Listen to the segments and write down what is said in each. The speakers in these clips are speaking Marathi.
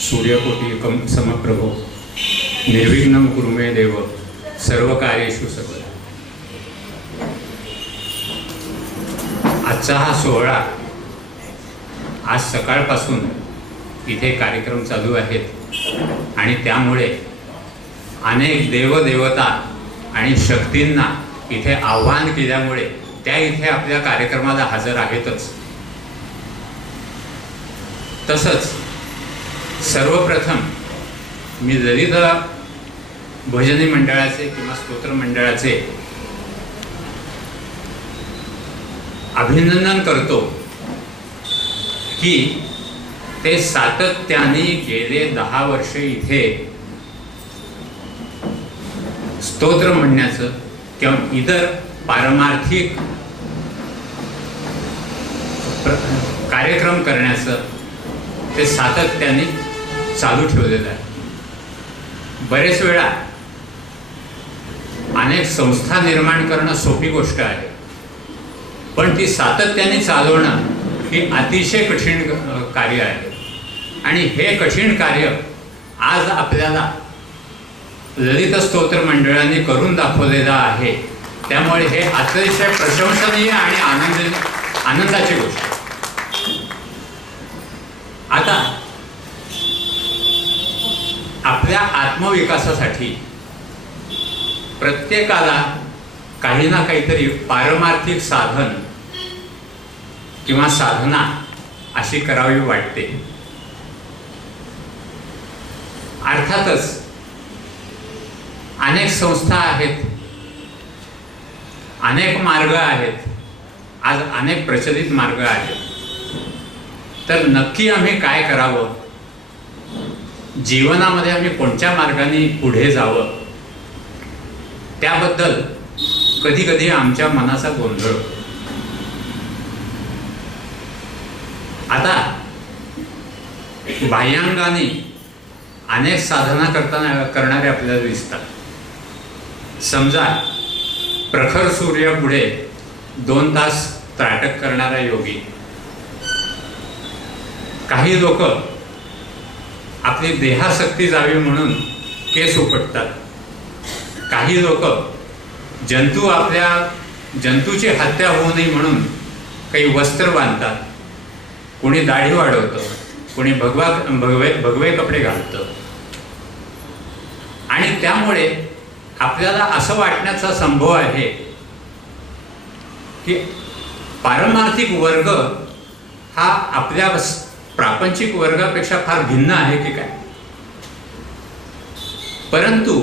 सूर्यकोटि समप्रभो निर्विघ्नं कुरु मे देव सर्वकार्येषु सर्वदा। आजचा हा सोहळा आज सकाळपासून इथे कार्यक्रम चालू आहेत आणि त्यामुळे अनेक देवदेवता आणि शक्तींना इथे आव्हान केल्यामुळे त्या इथे आपल्या कार्यक्रमाला हजर आहेतच। तसंच सर्वप्रथम मी ललित भजनी मंडळाचे किंवा स्तोत्र मंडळाचे अभिनंदन करतो की ते सातत्याने गेले 10 वर्ष इथे स्तोत्र म्हणण्याचं किंवा इतर पारमार्थिक कार्यक्रम करण्याचं ते सातत्याने चालू ठेवलेलं आहे। बरेच वेळा अनेक संस्था निर्माण करणं सोपी गोष्ट आहे, पण ती सातत्याने चालवणं ही अतिशय कठीण कार्य आहे आणि हे कठीण कार्य आज आपल्याला ललित स्तोत्र मंडळाने करून दाखवलेलं आहे। त्यामुळे हे अतिशय प्रशंसनीय आणि आनंदाची गोष्ट आहे। आता आपल्या आत्मविकासासाठी प्रत्येकाला काही ना काहीतरी पारमार्थिक साधन किंवा साधना अशी करावी वाटते। अर्थातच अनेक संस्था आहेत, अनेक मार्ग आहेत, आज अनेक प्रचलित मार्ग आहेत। तर नक्की आम्ही काय करावं, जीवनामध्ये आम्ही कोणत्या मार्गाने पुढे जावं, त्याबद्दल कधी कधी आमच्या मनाचा गोंधळ। आता बाह्यांगाने अनेक साधना करणारे आपल्याला दिसतात। समजा प्रखर सूर्यापुढे 2 तास त्राटक करणारा योगी, काही लोक आपली देहासक्ती जावी म्हणून केस उपटतात, काही लोक जंतूची हत्या होऊ नये म्हणून काही वस्त्र बांधतात, कोणी दाढी वाढवतं, कोणी भगवे कपडे घालतं आणि त्यामुळे आपल्याला असं वाटण्याचा संभव आहे की पारमार्थिक वर्ग हा आपल्या प्रापंचिक वर्गापेक्षा फार भिन्न आहे की काय। परंतु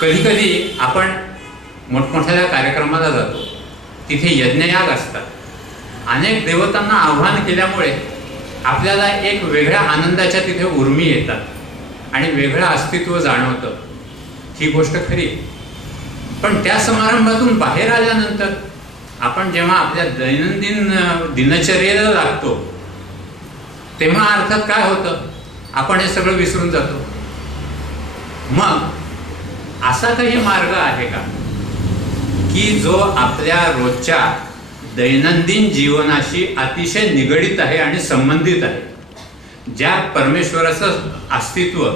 कधी कधी आपण मोठमोठ्या कार्यक्रमाला जातो, तिथे यज्ञयाग असतात, अनेक देवतांना आव्हान केल्यामुळे आपल्याला एक वेगळ्या आनंदाच्या तिथे उर्मी येतात आणि वेगळं अस्तित्व जाणवतं। ही गोष्ट खरी, पण त्या समारंभातून बाहेर आल्यानंतर आपण जेव्हा आपल्या दैनंदिन दिनचर्येला लागतो तेव्हा अर्थात काय होतं, आपण हे सगळं विसरून जातो। मग असा काही मार्ग आहे का की जो आपल्या रोजच्या दैनंदिन जीवनाशी अतिशय निगडित आहे आणि संबंधित आहे, ज्या परमेश्वराचं अस्तित्व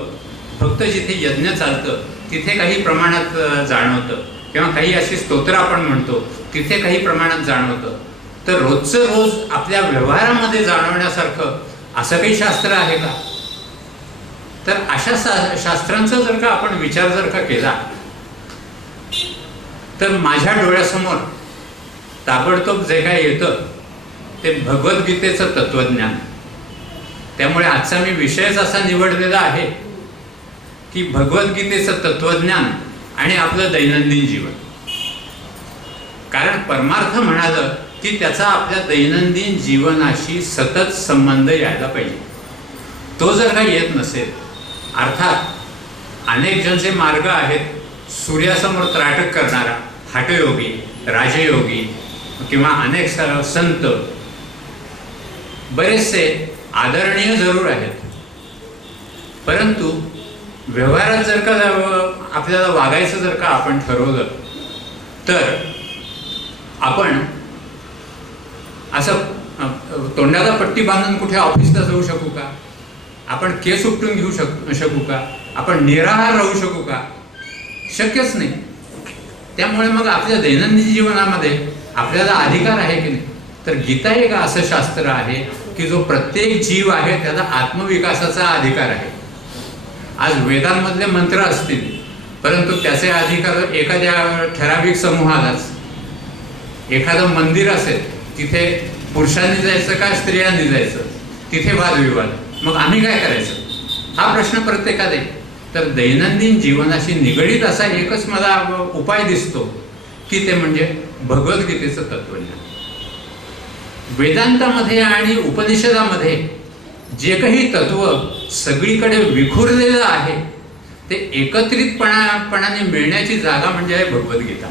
फक्त जिथे यज्ञ चालतं तिथे काही प्रमाणात जाणवतं किंवा काही अशी स्तोत्र आपण म्हणतो तिथे काही प्रमाणात जाणवतं, तर रोजचं रोज आपल्या व्यवहारामध्ये जाणवण्यासारखं असं काही शास्त्र आहे का? तर अशा शास्त्रांचा जर का आपण विचार जर का केला तर माझ्या डोळ्यासमोर ताबडतोब जे काय येतं ते भगवद्गीतेचं तत्वज्ञान। त्यामुळे आजचा मी विषयच असा निवडलेला आहे की भगवद्गीतेचं तत्वज्ञान आणि आपलं दैनंदिन जीवन। कारण परमार्थ म्हणालं की त्याचा आपल्या दैनंदिन जीवनाशी सतत संबंध यायला पाहिजे। तो जर का येत नसेल, अर्थात अनेक जण जे मार्ग आहेत, सूर्यासमोर त्राटक करणारा हठयोगी, राजयोगी किंवा अनेक संत बरेचसे आदरणीय जरूर आहेत, परंतु व्यवहारात जर का आपल्याला वागायचं जर का आपण ठरवलं तर आपण असं तोंडाला पट्टी बांधून कुठे ऑफिसला जाऊ शकू का? आपण केस उपटून घेऊ शकू का? आपण निराहार राहू शकू का? शक्यच नाही. त्यामुळे मग आपल्या दैनंदिन जीवनामध्ये आपल्याला अधिकार आहे की नाही? तर गीता एक असं शास्त्र आहे की जो प्रत्येक जीव आहे त्याला आत्मविकासाचा अधिकार आहे. आज वेदांमधले मंत्र असतील, परंतु त्याचे अधिकार एखाद्या ठराविक समूहालाच. एखादं मंदिर असेल, तिथे पुरुषांनी जायचं का स्त्रियांनी जायचं, तिथे वादविवाद. मग आम्ही काय करायचं? हा प्रश्न प्रत्येकाला आहे. तर दैनंदिन जीवनाशी निगडीत असा एकच मला उपाय दिसतो की ते म्हणजे भगवद्गीतेचं तत्वज्ञान. वेदांतामध्ये आणि उपनिषदामध्ये जे काही तत्व सगळीकडे विखुरलेलं आहे ते एकत्रितपणाने मिळण्याची जागा म्हणजे आहे भगवद्गीता.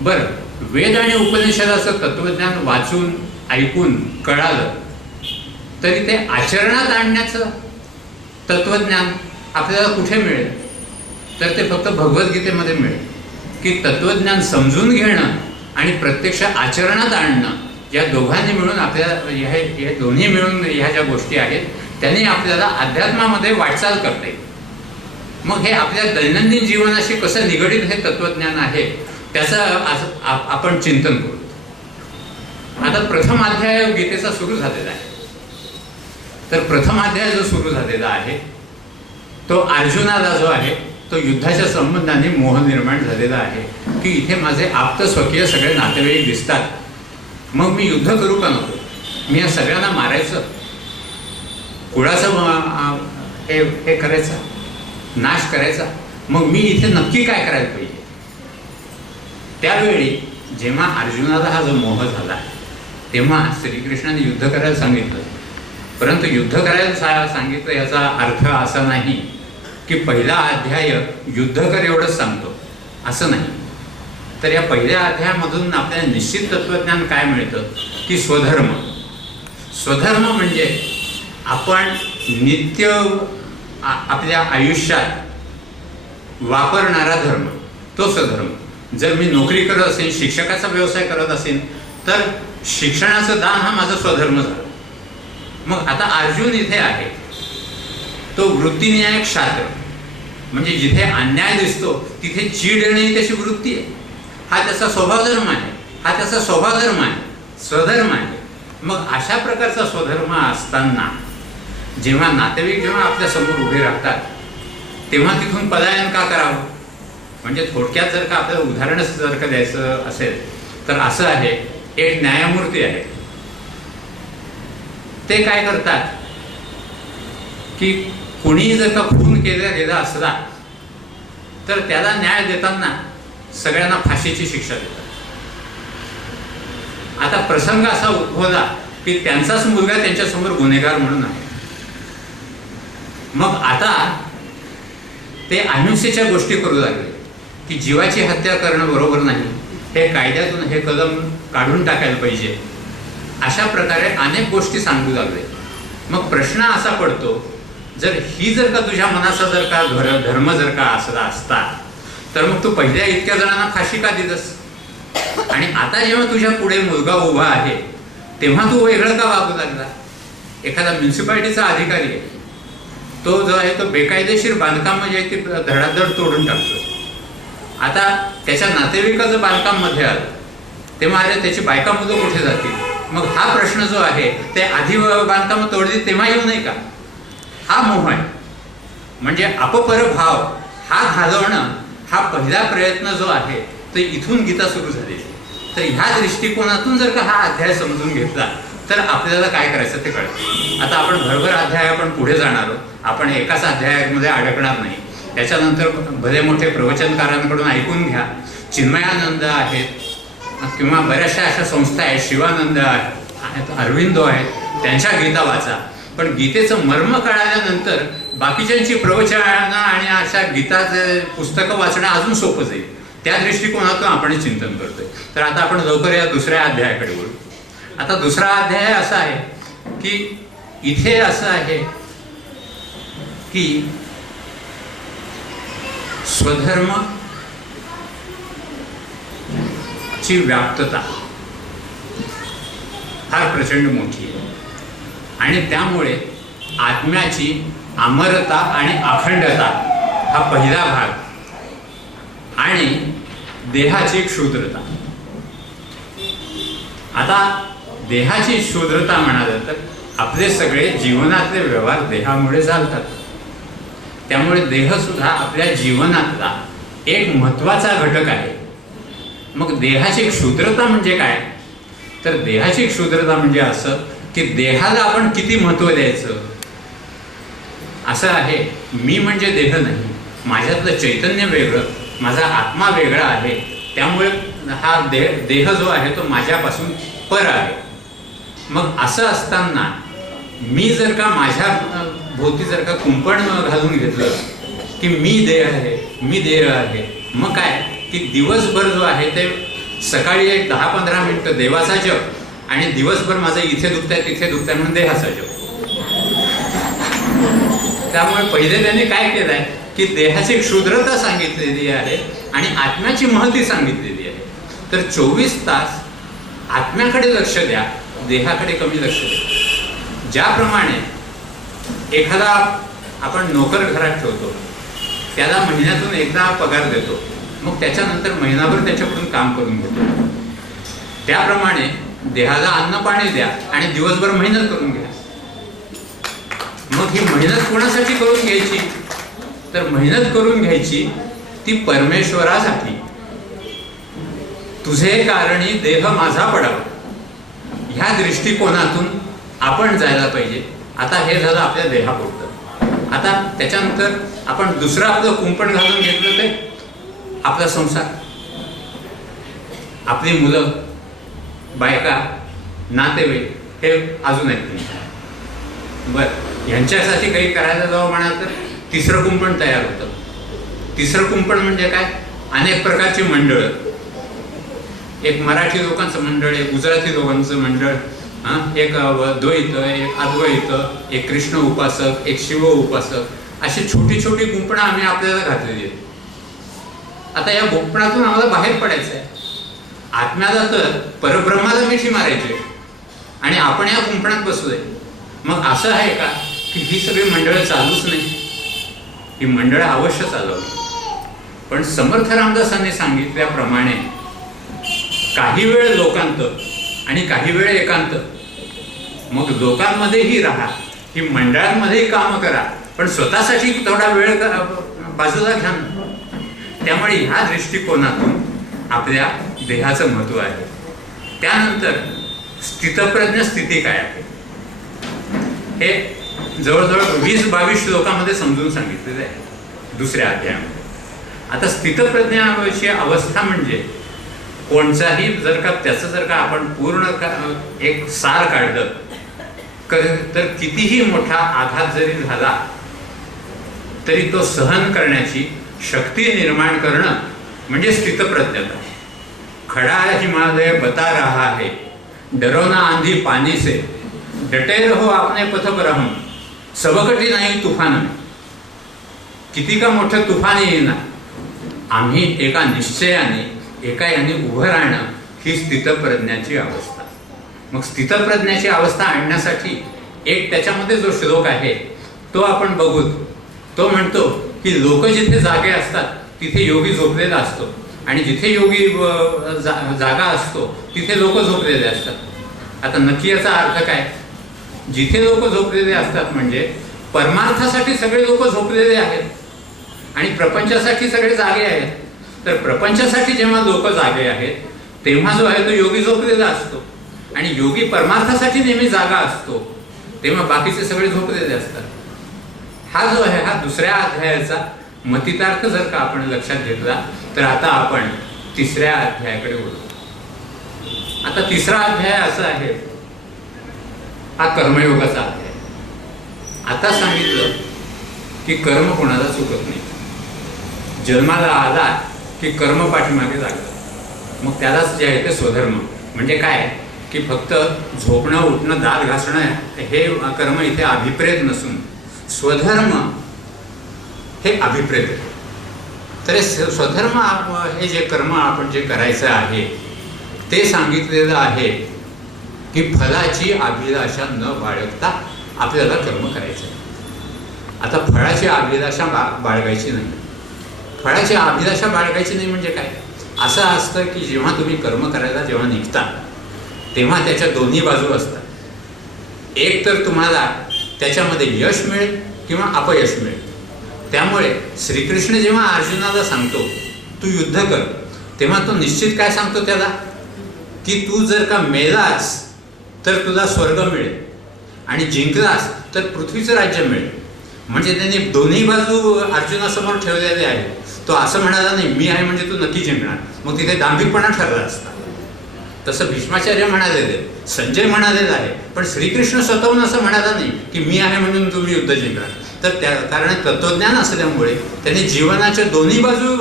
बरं, वेद आणि उपनिषदाचं तत्वज्ञान वाचून ऐकून कळालं तरी ते आचरणात आणण्याचं तत्वज्ञान आपल्याला कुठे मिळेल? तर ते फक्त भगवद्गीतेमध्ये मिळेल. की तत्वज्ञान समजून घेणं आणि प्रत्यक्ष आचरणात आणणं या दोघांनी मिळून आपल्याला हे दोन्ही मिळून ह्या ज्या गोष्टी आहेत त्यांनी आपल्याला अध्यात्मामध्ये वाटचाल करता येईल. मग हे आपल्या दैनंदिन जीवनाशी कसं निगडीत हे तत्वज्ञान आहे त्याचं आपण चिंतन करू. आता प्रथम अध्याय गीतेचा सुरू झालेला आहे. तर प्रथम अध्याय जो सुरू झालेला आहे तो अर्जुनाला जो आहे तो युद्धाच्या संबंधाने मोह निर्माण झालेला आहे की इथे माझे आप्त स्वकीय सगळे नातेवाईक दिसतात, मग मी युद्ध करू का नको? मी या सगळ्यांना मारायचं, कुळाचं हे करायचं, नाश करायचा, मग मी इथे नक्की काय करायला पाहिजे? त्यावेळी जेव्हा अर्जुनाला हा जो मोह झाला तेव्हा श्रीकृष्णाने युद्ध करायला सांगितलं. परंतु युद्ध करायला सांगितलं याचा अर्थ असा नाही की पहिला अध्याय युद्ध कर एवढंच सांगतो, असं नाही. तर या पहिल्या अध्यायामधून आपल्याला निश्चित तत्वज्ञान काय मिळतं की स्वधर्म. स्वधर्म म्हणजे आपण नित्य आपल्या आयुष्यात वापरणारा धर्म, तो स्वधर्म. जर मी नोकरी करत असेल, शिक्षकाचा व्यवसाय करत असेल तर शिक्षणाचं दान हा माझा स्वधर्म झाला. मग आता अर्जुन इथे आहे तो वृत्तीन्याय शास्त्र म्हणजे जिथे अन्याय दिसतो तिथे चीड येणे ही त्याची वृत्ती आहे. हा त्याचा स्वभाव धर्म आहे, हा त्याचा स्वभाव धर्म आहे, स्वधर्म आहे. मग अशा प्रकारचा स्वधर्म असताना जेव्हा नातेवाईक जेव्हा आपल्या समोर उभे राहतात तेव्हा तिथून पलायन का करावं? म्हणजे थोडक्यात जर का आपल्याला उदाहरणच जर का द्यायचं असेल तर असं आहे, एक न्यायमूर्ती आहे, ते काय करतात की कुणी जर का खून केला गेला असला तर त्याला न्याय देताना सगळ्यांना फाशीची शिक्षा देतात. आता प्रसंग असा उद्भवला की त्यांचाच मुलगा त्यांच्यासमोर गुन्हेगार म्हणून आहे. मग आता ते अहिंसेच्या गोष्टी करू लागले की जीवाची हत्या करणं बरोबर नाही, हे कायद्यातून हे कलम काढून टाकायला पाहिजे, अशा प्रकारे अनेक गोष्टी सांगू लागले. मग प्रश्न असा पडतो, जर का तुझ्या मनाचा जर का धर्म जर का असला असता तर मग तू पहिल्या इतक्या जणांना फाशी का दिलंस? आणि आता जेव्हा तुझ्या पुढे मुलगा उभा आहे तेव्हा तू वेगळं का वागू लागला? एखादा म्युन्सिपाल्टीचा अधिकारी आहे, तो जो आहे तो बेकायदेशीर बांधकाम म्हणजे ते धडाधड तोडून टाकतो. आता त्याच्या नातेवाईकाचं बांधकाम मध्ये आलं तेव्हा अरे त्याची बायका मुलं कुठे जातील? मग हा प्रश्न जो आहे ते आधी बांधकाम तोडली तेव्हा येऊ नये का? हा मोह आहे. म्हणजे अपपर भाव हा घालवणं हा पहिला प्रयत्न जो आहे तो इथून गीता सुरू झाली. तर ह्या दृष्टिकोनातून जर का हा अध्याय समजून घेतला तर आपल्याला काय करायचं ते कळतं. आता आपण भरभर अध्याय आपण पुढे जाणार आहोत, आपण एकाच अध्यायामध्ये अडकणार नाही. त्याच्यानंतर भले मोठे प्रवचनकारांकडून ऐकून घ्या. चिन्मयानंद आहेत किंवा बऱ्याचशा अशा संस्था आहेत, शिवानंद आहेत, अरविंदो आहेत, त्यांच्या गीता वाचा. पण गीतेचं मर्म कळाल्यानंतर बाकीच्यांची प्रवचनं आणि अशा गीताचे पुस्तकं वाचणं अजून सोपं जाईल. त्या दृष्टिकोनातून आपण चिंतन करतोय. तर आता आपण लवकर या दुसऱ्या अध्यायाकडे वळू. आता दुसरा अध्याय असा आहे की इथे असं आहे की स्वधर्म ची व्याप्तता फार प्रचंड मोठी आहे आणि त्यामुळे आत्म्याची अमरता आणि अखंडता हा पहिला भाग, आणि देहाची क्षुद्रता. आता देहाची क्षुद्रता म्हणाल तर आपले सगळे जीवनातले व्यवहार देहामुळे चालतात. त्यामुळे देह सुद्धा आपल्या जीवनातला एक महत्त्वाचा घटक आहे. मग देहाची क्षुद्रता म्हणजे काय? तर देहाची क्षुद्रता म्हणजे असं की देहाला आपण किती महत्त्व द्यायचं. असं आहे, मी म्हणजे देह नाही, माझ्यातलं चैतन्य वेगळं, माझा आत्मा वेगळा आहे. त्यामुळे हा देह जो आहे तो माझ्यापासून पर आहे. मग असं असताना मी जर का माझ्या भोवती जर का कुंपण घालून घेतलं की मी देह आहे, मी देह आहे, मग काय की दिवसभर जो आहे ते सकाळी एक 10-15 मिनिटं देवाचा जप आणि दिवसभर माझं इथे दुखतंय तिथे दुखतंय म्हणून देहाचा जप. त्यामुळे पहिले त्यांनी काय केलंय की देहाची क्षुद्रता सांगितलेली आहे आणि आत्म्याची महती सांगितलेली आहे. तर 24 तास आत्म्याकडे लक्ष द्या, देहाकडे कमी लक्ष द्या. ज्याप्रमाणे एखादा आपण नोकर घरात ठेवतो, त्याला महिन्यातून एकदा पगार देतो, मग त्याच्यानंतर महिनाभर त्याच्याकडून काम करून घेतो, त्याप्रमाणे देहाला अन्न पाणी द्या आणि दिवसभर मेहनत करून घ्या. मग ही मेहनत कोणासाठी करून घ्यायची? तर मेहनत करून घ्यायची ती परमेश्वरासाठी. तुझे कारणी देह माझा पडावा, ह्या दृष्टिकोनातून आपण जायला पाहिजे. आता हे झालं आपल्या देहापुरतं. आता त्याच्यानंतर आपण दुसरं आपलं कुंपण घालून घेतलं ते आपला संसार, आपली मुलं, बायका, नातेवाईक, हे अजून आहेत नाही. बरं, ह्यांच्यासाठी काही करायला जावं म्हणाल तर तिसरं कुंपण तयार होतं. तिसरं कुंपण म्हणजे काय? अनेक प्रकारची मंडळं. एक मराठी लोकांचं मंडळ, एक गुजराती लोकांचं मंडळ, एक द्वैत, एक अद्वैत, एक कृष्ण उपासक, एक शिव उपासक, अशी छोटी छोटी कुंपणं आम्ही आपल्याला घातलेली आहेत. आता या कुंपणातून आम्हाला बाहेर पडायचं आहे. आत्म्याला तर परब्रह्माला मिठी मारायची आणि आपण या कुंपणात बसलोय. मग असं आहे का की ही सगळी मंडळं चालूच नाही? ही मंडळं अवश्य चालवली. पण समर्थ रामदासांनी सांगितल्याप्रमाणे काही वेळ लोकांत आणि काही वेळ एकांत. मग लोकांमध्येही राहा, ही मंडळांमध्येही काम करा, पण स्वतःसाठी थोडा वेळ बाजूला घ्या. त्यामुळे ह्या दृष्टिकोनातून आपल्या देहाचं महत्त्व आहे. त्यानंतर स्थितप्रज्ञ स्थिती काय आहे हे जवळजवळ 20-22 श्लोकामध्ये समजून सांगितलेलं आहे दुसऱ्या अध्यायामध्ये. आता स्थितप्रज्ञाची अवस्था म्हणजे कोणताही जर का आपण पूर्ण एक सार काढलं तर कितीही मोठा आघात जरी झाला तरी तो सहन करण्याची शक्ती निर्माण करणं म्हणजे स्थितप्रज्ञता. खड़ा हिमालय बता रहा है, डरो ना आंधी पानी से, डटे रहो आपने पथ पर हम, सबकटी नाही तुफान में. किती का मोठं तुफान येईना, आम्ही एका निश्चयाने एका याने उभं राहणं ही स्थितप्रज्ञाची अवस्था. मग स्थितप्रज्ञाची अवस्था आणण्यासाठी एक त्याच्यामध्ये जो श्लोक आहे तो आपण बघू. तो म्हणतो की लोक जिथे जागे असतात तिथे योगी झोपलेला असतो आणि जिथे योगी जागा असतो तिथे लोक झोपलेले असतात. आता नक्की याचा अर्थ काय? जिथे लोक झोपलेले असतात म्हणजे परमार्थासाठी सगळे लोक झोपलेले आहेत आणि प्रपंचासाठी सगळे जागे आहेत. तर प्रपंचासाठी जेव्हा लोक जागे आहेत तेव्हा जो आहे तो योगी झोपलेला असतो आणि योगी परमार्थासाठी नेहमी जागा असतो, तेव्हा बाकीचे सगळे झोपलेले असतात. हा जो आहे हा दुसऱ्या अध्यायाचा मतितार्थ जर का आपण लक्षात घेतला तर आता आपण तिसऱ्या अध्यायाकडे वळू. आता तिसरा अध्याय असा आहे, हा कर्मयोगाचा अध्याय. आता सांगितलं की कर्म कोणाला चुकत नाही. जन्माला आला की कर्म पाठीमागे लागलं. मग त्यालाच जे आहे ते स्वधर्म म्हणजे काय की फक्त झोपणं उठणं दात घासणं हे कर्म इथे अभिप्रेत नसून स्वधर्म हे अभिप्रेत आहे. तर स्वधर्म हे जे कर्म आपण जे करायचं आहे ते सांगितलेलं आहे की फलाची अभिलाषा न बाळगता आपल्याला कर्म करायचं आहे. आता फळाची अभिलाषा बाळगायची नाही. फळाची अभिलाषा बाळगायची नाही म्हणजे काय? असं असतं की जेव्हा तुम्ही कर्म करायला जेव्हा निघता तेव्हा त्याच्या दोन्ही बाजू असतात. एक तर तुम्हाला त्याच्यामध्ये यश मिळेल किंवा अपयश मिळेल. त्यामुळे श्रीकृष्ण जेव्हा अर्जुनाला सांगतो तू युद्ध कर, तेव्हा तो निश्चित काय सांगतो त्याला की तू जर का मेलास तर तुला स्वर्ग मिळेल आणि जिंकलास तर पृथ्वीचं राज्य मिळेल. म्हणजे त्यांनी दोन्ही बाजू अर्जुनासमोर ठेवलेले आहे. तो असं म्हणाला नाही मी आहे म्हणजे तू नक्की जिंकणार, मग तिथे दांभिकपणा ठरला असता. तसं भीष्माचार्य म्हणालेले, संजय म्हणालेला आहे, पण श्रीकृष्ण स्वतःहून असं म्हणाला नाही की मी आहे म्हणून तुम्ही युद्ध जिंकणार. तर त्या कारण तत्वज्ञान असल्यामुळे त्यांनी जीवनाच्या दोन्ही बाजू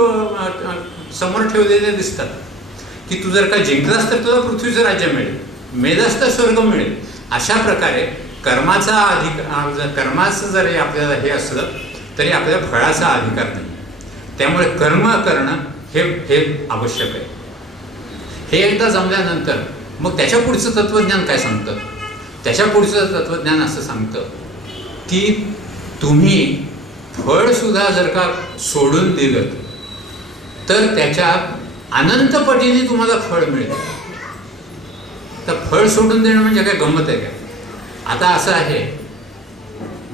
समोर ठेवलेले दिसतात की तू जर का जिंकलास तर तुला पृथ्वीचं राज्य मिळेल, मेलास तर स्वर्ग मिळेल. अशा प्रकारे कर्माचं जरी आपल्याला हे असलं तरी आपल्याला फळाचा अधिकार नाही. त्यामुळे कर्म करणं हे आवश्यक आहे. हे एकदा जमल्यानंतर मग त्याच्या पुढचं तत्वज्ञान काय सांगतं? त्याच्या पुढचं तत्वज्ञान असं सांगतं की तुम्ही फळसुद्धा जर का सोडून दिलं तर त्याच्या अनंत पटीने तुम्हाला फळ मिळेल. तर फळ सोडून देणं म्हणजे काय गंमत आहे का? आता असं आहे,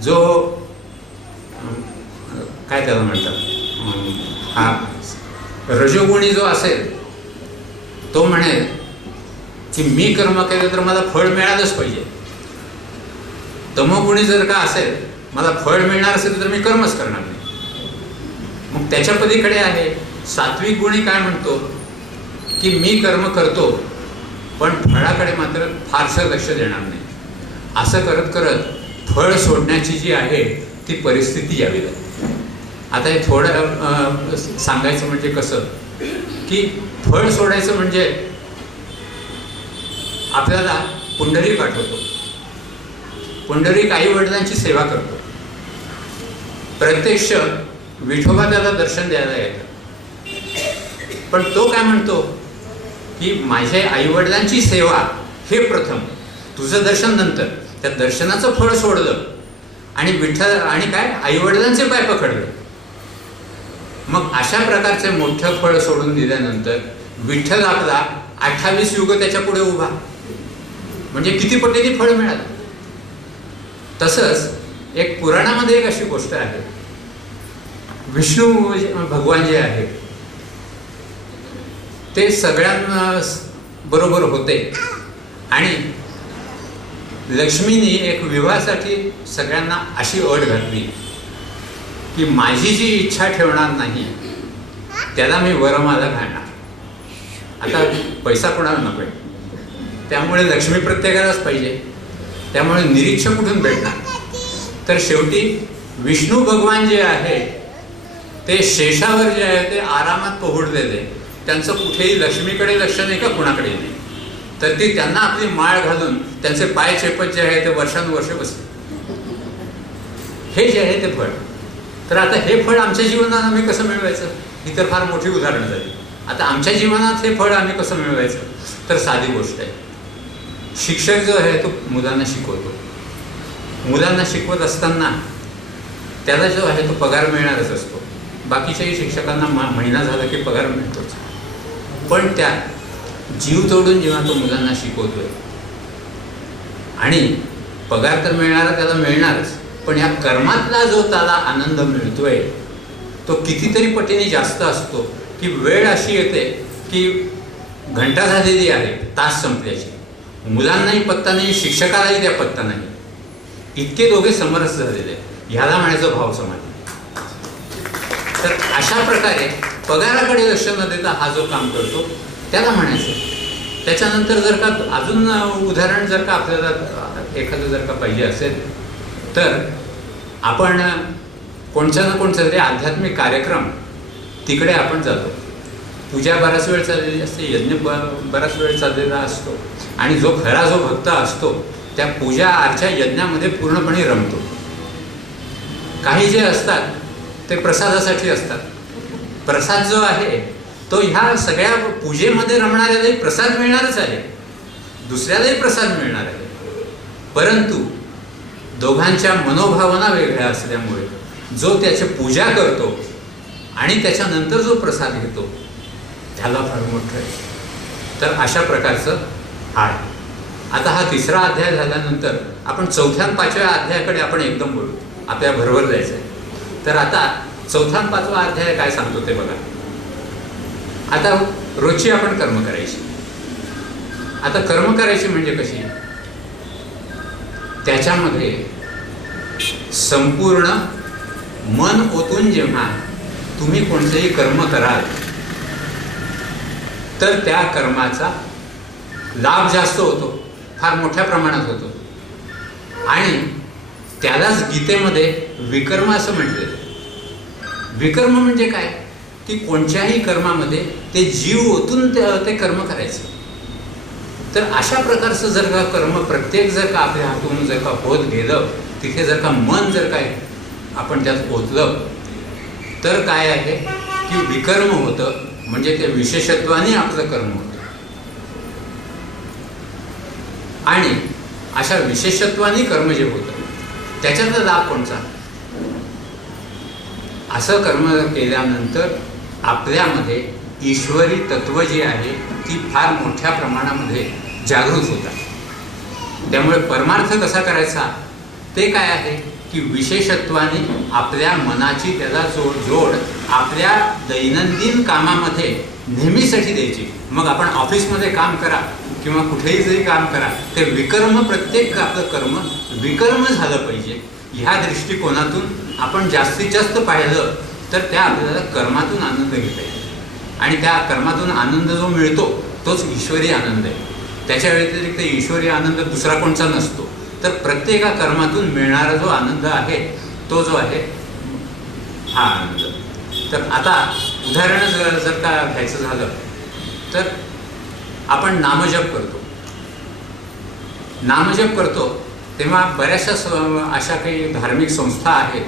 जो काय त्याला म्हणतात हा रजोगुणी जो असेल तो म्हणेल की मी कर्म केलं तर मला फळ मिळालंच पाहिजे. तमोगुणी जर का असेल मला फळ मिळणार असेल तर मी कर्मच करणार नाही. मग त्याच्या पलीकडे आहे सात्विक गुणी काय म्हणतो की मी कर्म करतो पण फळाकडे मात्र फारसं लक्ष देणार नाही. असं करत करत फळ सोडण्याची जी आहे ती परिस्थिती यावी लागते. आता हे थोडं सांगायचं म्हणजे कसं की फळ सोडायचं म्हणजे आपल्याला पुंडरीक आठवतो. पुंडरीक आई वडिलांची सेवा करतो. प्रत्यक्ष विठोबा त्याला दर्शन द्यायला येतं, पण तो काय म्हणतो की माझ्या आई वडिलांची सेवा हे प्रथम, तुझं दर्शन नंतर. त्या दर्शनाचं फळ सोडलं आणि विठ्ठल आणि काय आई वडिलांचे पाय पकडले. मग अशा प्रकारचे मोठं फळ सोडून दिल्यानंतर विठ्ठल आपला 28 युग त्याच्या पुढे उभा, म्हणजे किती पटीने फळ मिळालं. तसंच एक पुराणामध्ये एक अशी गोष्ट आहे, विष्णू भगवान जे आहे ते सगळ्यांना बरोबर होते आणि लक्ष्मीने एक विवाहासाठी सगळ्यांना अशी अट घातली की माझी जी इच्छा ठेवणार नाही त्याला मी वरमाला घालणार. आता पैसा कोणाला नको आहे, त्यामुळे लक्ष्मी प्रत्येकालाच पाहिजे. त्यामुळे निरीक्षक कुठून भेटणार? तर शेवटी विष्णू भगवान जे आहे ते शेषावर जे आहे ते आरामात पोहोडलेले, त्यांचं कुठेही लक्ष्मीकडे लक्ष नाही का कुणाकडे नाही. तर ती त्यांना आपली माळ घालून त्यांचे पाय चेपत जे आहे ते वर्षानुवर्ष बसले. हे जे आहे ते फळ. तर आता हे फळ आमच्या जीवनात आम्ही कसं मिळवायचं? ही तर फार मोठी उदाहरणं झाली. आता आमच्या जीवनात हे फळ आम्ही कसं मिळवायचं? तर साधी गोष्ट आहे, शिक्षक जो आहे तो मुलांना शिकवतो. मुलांना शिकवत असताना त्याला जो आहे तो पगार मिळणारच असतो. बाकीच्याही शिक्षकांना महिना झाला की पगार मिळतोच. पण त्या जीव तोडून जेव्हा तो मुलांना शिकवतोय आणि पगार तर मिळणारा त्याला मिळणारच, पण या कर्मातला जो त्याला आनंद मिळतोय तो कितीतरी पटीने जास्त असतो. की वेळ अशी येते की घंटा झालेली आहे, तास संपल्याची, मुलांनाही पत्ता नाही, शिक्षकालाही त्या पत्ता नाही. इतके दोघे समरस झालेले, ह्याला म्हणायचं भाव समाधी. तर अशा प्रकारे पगाराकडे लक्ष न देता हा जो काम करतो त्याला म्हणायचं. त्याच्यानंतर जर का अजून उदाहरण जर का आपल्याला एखादं जर का पाहिजे असेल तर आपण कोणत्या ना कोणत्या तरी आध्यात्मिक कार्यक्रम तिकडे आपण जातो. पूजा बराच वेळ चाललेली असते, यज्ञ बराच वेळ चाललेला असतो आणि जो खरा जो भक्त असतो त्या पूजा अर्चा यज्ञामध्ये पूर्णपणे रमतो. काही जे असतात ते प्रसादासाठी असतात. प्रसाद जो आहे तो ह्या सगळ्या पूजेमध्ये रमणाऱ्यालाही प्रसाद मिळणारच आहे, दुसऱ्यालाही प्रसाद मिळणार आहे. परंतु दोघांच्या मनोभावना वेगळ्या असल्यामुळे जो त्याची पूजा करतो आणि त्याच्यानंतर जो प्रसाद घेतो त्याला फार मोठं आहे. तर अशा प्रकारचं हा आहे. आता हा तिसरा अध्याय झाल्यानंतर आपण चौथ्या आणि पाचव्या अध्यायाकडे आपण एकदम बोलू, आपल्याला भरभर जायचं आहे. तर आता चौथा आणि पाचवा अध्याय काय सांगतो ते बघा. आता रोजची आपण कर्म करायची. आता कर्म करायची म्हणजे कशी, त्याच्यामध्ये संपूर्ण मन ओतून जेव्हा तुम्ही कोणतेही कर्म कराल तर त्या कर्माचा लाभ जास्त होतो, फार मोठ्या प्रमाणात होतो. आणि त्यालाच गीतेमध्ये विकर्म असं म्हटलेलं आहे. विकर्म म्हणजे काय की कोणत्याही कर्मामध्ये ते जीव ओतून ते कर्म करायचं. तर अशा प्रकारचं जर का कर्म प्रत्येक जर का आपल्या हातून जर का होत गेलं, तिथे जर का मन जर काय आपण त्यात ओतलं तर काय आहे की विकर्म होतं, म्हणजे ते विशेषत्वाने आपलं कर्म होतं. आणि अशा विशेषत्वाने कर्म जे होतं त्याच्यातला लाभ कोणता, असं कर्म केल्यानंतर आपल्यामध्ये ईश्वरी तत्व जी आहे ती फार मोठ्या प्रमाणामध्ये जागृत होतात. त्यामुळे परमार्थ कसा करायचा ते काय आहे की विशेषत्वाने आपल्या मनाची त्याला जोड आपल्या दैनंदिन कामामध्ये नेहमीसाठी द्यायची. मग आपण ऑफिसमध्ये काम करा किंवा कुठेही जरी काम करा, ते विकर्म प्रत्येक आपलं कर्म विकर्म झालं पाहिजे. ह्या दृष्टिकोनातून आपण जास्तीत जास्त पाहिलं तर त्या आपल्याला कर्मातून आनंद घेता येईल. आणि त्या कर्मातून आनंद जो मिळतो तोच ईश्वरी आनंद आहे. त्याच्या व्यतिरिक्त ईश्वरी आनंद दुसरा कोणता नसतो. तर प्रत्येका कर्मातून मिळणारा जो आनंद आहे तो जो आहे हा आनंद. तर आता उदाहरण जर का घ्यायचं झालं तर आपण नामजप करतो. नामजप करतो तेव्हा बऱ्याचशा अशा काही धार्मिक संस्था आहेत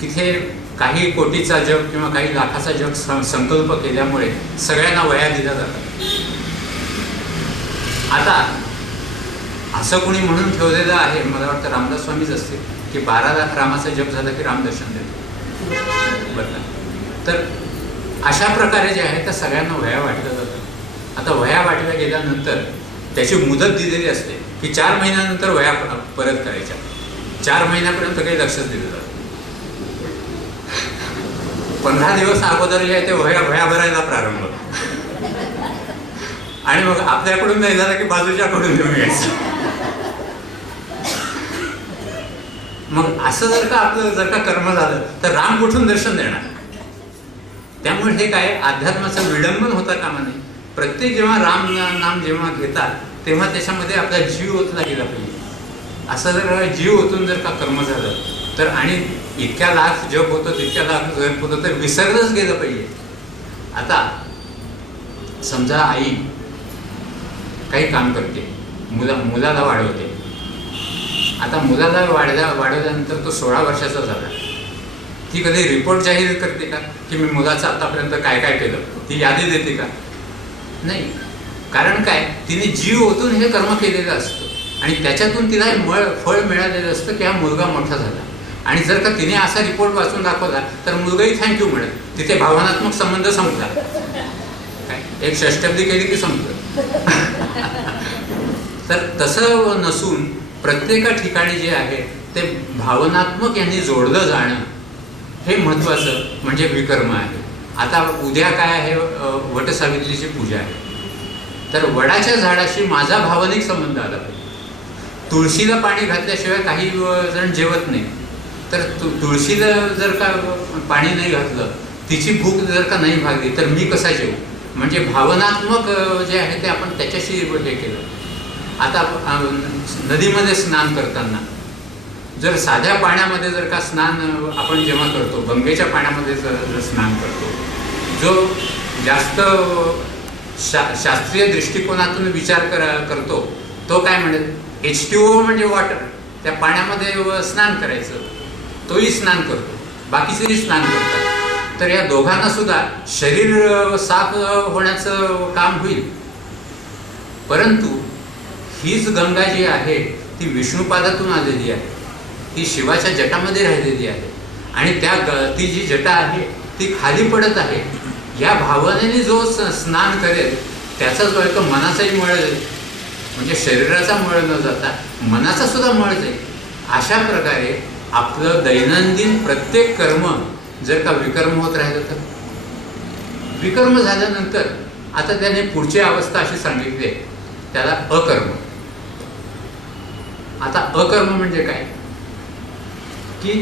तिथे काही कोटीचा जप किंवा काही लाखाचा जप संकल्प केल्यामुळे सगळ्यांना वह्या दिल्या जातात. आता असं कोणी म्हणून ठेवलेलं आहे, मला वाटतं रामदास स्वामीच असते, की 12 लाख रामाचा जप झाला की रामदर्शन देतो. बरं, तर अशा प्रकारे जे आहे त्या सगळ्यांना वह्या वाटल्या जातात. आता वह्या वाटल्या गेल्यानंतर त्याची मुदत दिलेली असते की 4 महिन्यानंतर वह्या परत करायच्या. 4 महिन्यापर्यंत काही लक्षच दिलं जातं. 15 दिवस अगोदर जे आहे ते वह्या भरायला प्रारंभ, आणि मग आपल्याकडून नाही झालं की बाजूच्याकडून घेऊन यायचं. मग असं जर का आपलं जर का कर्म झालं तर राम कुठून दर्शन देणार. त्यामुळे हे काय अध्यात्माचं विडंबन होता कामा नये. प्रत्येक जेव्हा राम नाम जेव्हा घेतात तेव्हा त्याच्यामध्ये आपला जीव ओतला गेला पाहिजे. असं जर जीव ओतून जर का कर्म झालं तर, आणि इतक्या लाख जप होतं तितक्या लाख जप होतं तर विसरलंच गेलं पाहिजे. आता समजा आई काही काम करते, मुलाला वाढवते. आता मुलाला वाढवल्यानंतर तो 16 वर्षाचा झाला, ती कधी रिपोर्ट जाहीर करते का की मी मुलाचं आतापर्यंत काय काय केलं, ती यादी देते का? नाही. कारण काय, तिने जीव ओतून हे कर्म केलेलं असतं आणि त्याच्यातून तिला हे फळ मिळालेलं असतं की हा मुलगा मोठा झाला. आणि जर का तिने असा रिपोर्ट वाचून दाखवला तर मुलगाही थँक्यू म्हणेल. तिथे भावनात्मक संबंध संपला. काय एक षष्टब्दी केली की संपलं. तर तसं नसून प्रत्येका ठिकाणी जे आहे ते भावनात्मक यांनी जोडलं जाणं हे महत्त्वाचं म्हणजे विकर्म आहे. आता उद्या काय आहे, वटसावित्रीची पूजा आहे. तर वडाच्या झाडाशी माझा भावनिक संबंध आला पाहिजे. तुळशीला पाणी घातल्याशिवाय काही जण जेवत नाही. तर तुळशीला जर का पाणी नाही घातलं, तिची भूक जर का नाही भागली तर मी कसा जेवू. म्हणजे भावनात्मक जे आहे ते आपण त्याच्याशी हे केलं. आता नदीमध्ये स्नान करताना जर साध्या पाण्यामध्ये जर का स्नान आपण जेव्हा करतो, गंगेच्या पाण्यामध्ये जर स्नान करतो, जो जास्त शास्त्रीय दृष्टिकोनातून विचार करतो तो काय म्हणेल, H2O म्हणजे वॉटर, त्या पाण्यामध्ये स्नान करायचं. तोही स्नान करतो, बाकीचेही स्नान करतात. तर या दोघांना सुद्धा शरीर साफ होण्याचं काम होईल. परंतु हीच गंगा जी आहे ती विष्णुपादातून आलेली आहे. ती शिवाच्या जटामध्ये राहिलेली आहे आणि ती जी जटा आहे ती खाली पडत आहे. या भावनेने जो स्नान करेल त्याचा जो आहे तो मनाचाही मळ जाईल, म्हणजे शरीराचा मळ न जाता मनाचा सुद्धा मळ जाईल. अशा प्रकारे आपलं दैनंदिन प्रत्येक कर्म जर का विकर्म होत राहिलं तर, विकर्म झाल्यानंतर आता त्याने पुढची अवस्था अशी सांगितली आहे, त्याला अकर्म. आता अकर्म म्हणजे काय की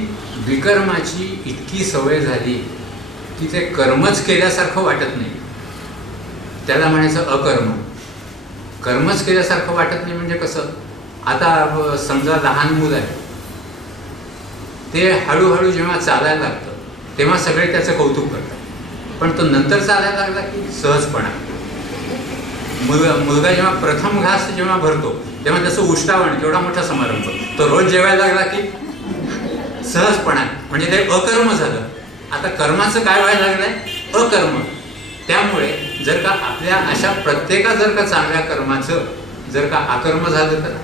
विकर्माची इतकी सवय झाली की ते कर्मच केल्यासारखं वाटत नाही, त्याला म्हणायचं अकर्म. कर्मच केल्यासारखं वाटत नाही म्हणजे कसं, आता समजा लहान मुलं आहे, ते हळूहळू जेव्हा चालायला लागतं तेव्हा सगळे त्याचं कौतुक करतात, पण तो नंतर चालायला लागला की सहजपणा. मुलगा जेव्हा प्रथम घास जेव्हा भरतो तेव्हा त्याचं उष्टावण केवढा मोठा समारंभ, तो रोज जेवायला लागला की सहजपणा, म्हणजे ते अकर्म झालं. आता कर्माचं काय व्हायला लागलंय, अकर्म. त्यामुळे जर का आपल्या अशा प्रत्येका जर का चांगल्या कर्माचं जर का अकर्म झालं तर,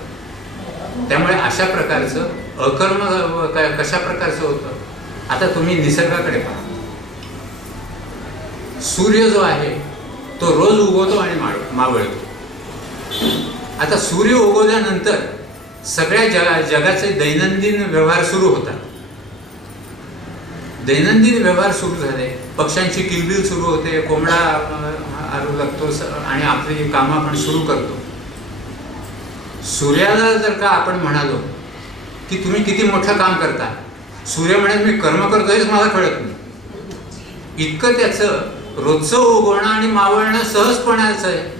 त्यामुळे अशा प्रकारचं अकर्म कशा प्रकारचं होतं. आता तुम्ही निसर्गाकडे पहा, सूर्य जो आहे तो रोज उगवतो आणि मावळतो. आता सूर्य उगवल्यानंतर सगळ्या जगाचे दैनंदिन व्यवहार सुरू होतात. दैनंदिन व्यवहार सुरू झाले, पक्ष्यांची किलबिल सुरू होते, कोंबडा आरू लागतो आणि आपली कामं आपण सुरू करतो. सूर्याला जर का आपण म्हणालो की तुम्ही किती मोठं काम करता, सूर्य म्हणेल मी कर्म करतो हेच मला कळत नाही. इतकं त्याचं रोजचं उगवणं आणि मावळणं सहजपणाचं आहे.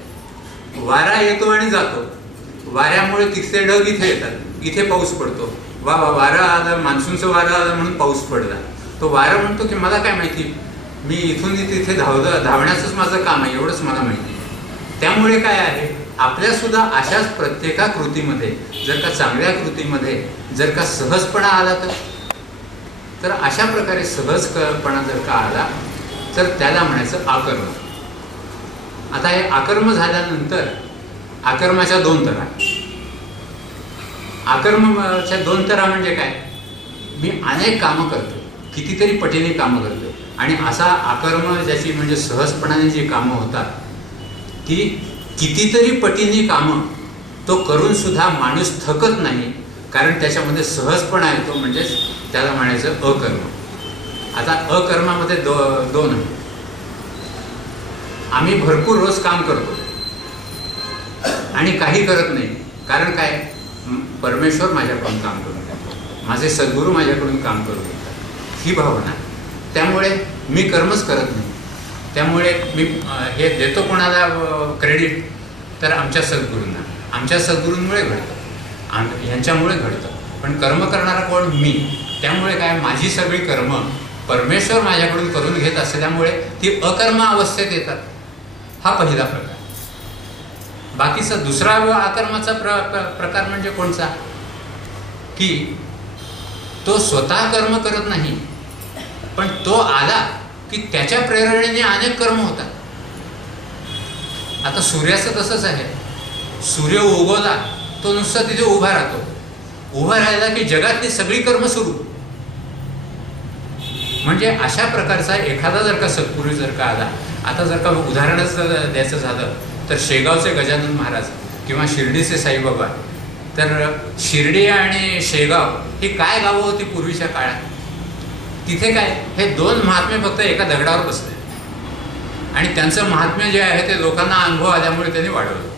वारा येतो आणि जातो, वाऱ्यामुळे तिथे ढग इथे येतात, इथे पाऊस पडतो. वा वारा आला, मान्सूनचं वारा आला म्हणून पाऊस पडला. तो वारा म्हणतो की मला काय माहिती, मी इथून तिथे धावण्याचंच माझं काम आहे, एवढंच मला माहिती. त्यामुळे काय आहे, आपल्या सुद्धा अशाच प्रत्येका कृतीमध्ये जर का चांगल्या कृतीमध्ये जर का सहजपणा आला तर अशा प्रकारे सहजपणा जर का आला तर त्याला म्हणायचं आकर्म. आता हे आकर्म झाल्यानंतर आकर्माच्या दोन तरा. आकर्माच्या दोन तरा म्हणजे काय, मी अनेक कामं करतो, कितीतरी पटीने कामं करतो, आणि असा आकर्म ज्याची म्हणजे सहजपणाने जी कामं होतात ती कितीतरी पटीने कामं तो करून सुद्धा माणूस थकत नाही, कारण त्याच्यामध्ये सहजपणा येतो, म्हणजेच त्याला म्हणायचं अकर्म. आता अकर्मामध्ये दोन आहे. आम्ही भरपूर रोज काम करतो आणि काही करत नाही, कारण काय, परमेश्वर माझ्याकडून काम करून घेतो, माझे सद्गुरू माझ्याकडून काम करून घेतात, ही भावना. त्यामुळे मी कर्मच करत नाही. त्यामुळे मी हे देतो कोणाला क्रेडिट, तर आमच्या सद्गुरूंना, आमच्या सद्गुरूंमुळे घडतं, यांच्यामुळे घडतं. पण कर्म करणारा कोण, मी. त्यामुळे काय, माझी सगळी कर्म परमेश्वर माझ्याकडून करून घेत असल्यामुळे ती अकर्म अवस्थेत येतात. हा पहिला प्रकार. बाकीचा दुसरा अकर्माचा प्रकार म्हणजे कोणता, की तो स्वतः कर्म करत नाही, पण तो आला की त्याच्या प्रेरणेने अनेक कर्म होतात. आता सूर्याचं तसंच आहे. सूर्य उगवला तो नुसता तिथे उभा राहतो, उभा राहिला की जगातली सगळी कर्म सुरू. म्हणजे अशा प्रकारचा एखादा जर का सत्पुरुष जर का आला, आता जर का उदाहरणच द्यायचं झालं तर शेगावचे गजानन महाराज किंवा शिर्डीचे साईबाबा. तर शिर्डी आणि शेगाव ही काय गावं होती पूर्वीच्या काळात. तिथे काय, हे दोन महात्मे फक्त एका दगडावर बसले आणि त्यांचं महात्म्य जे आहे ते लोकांना अनुभव आल्यामुळे त्यांनी वाढवलं.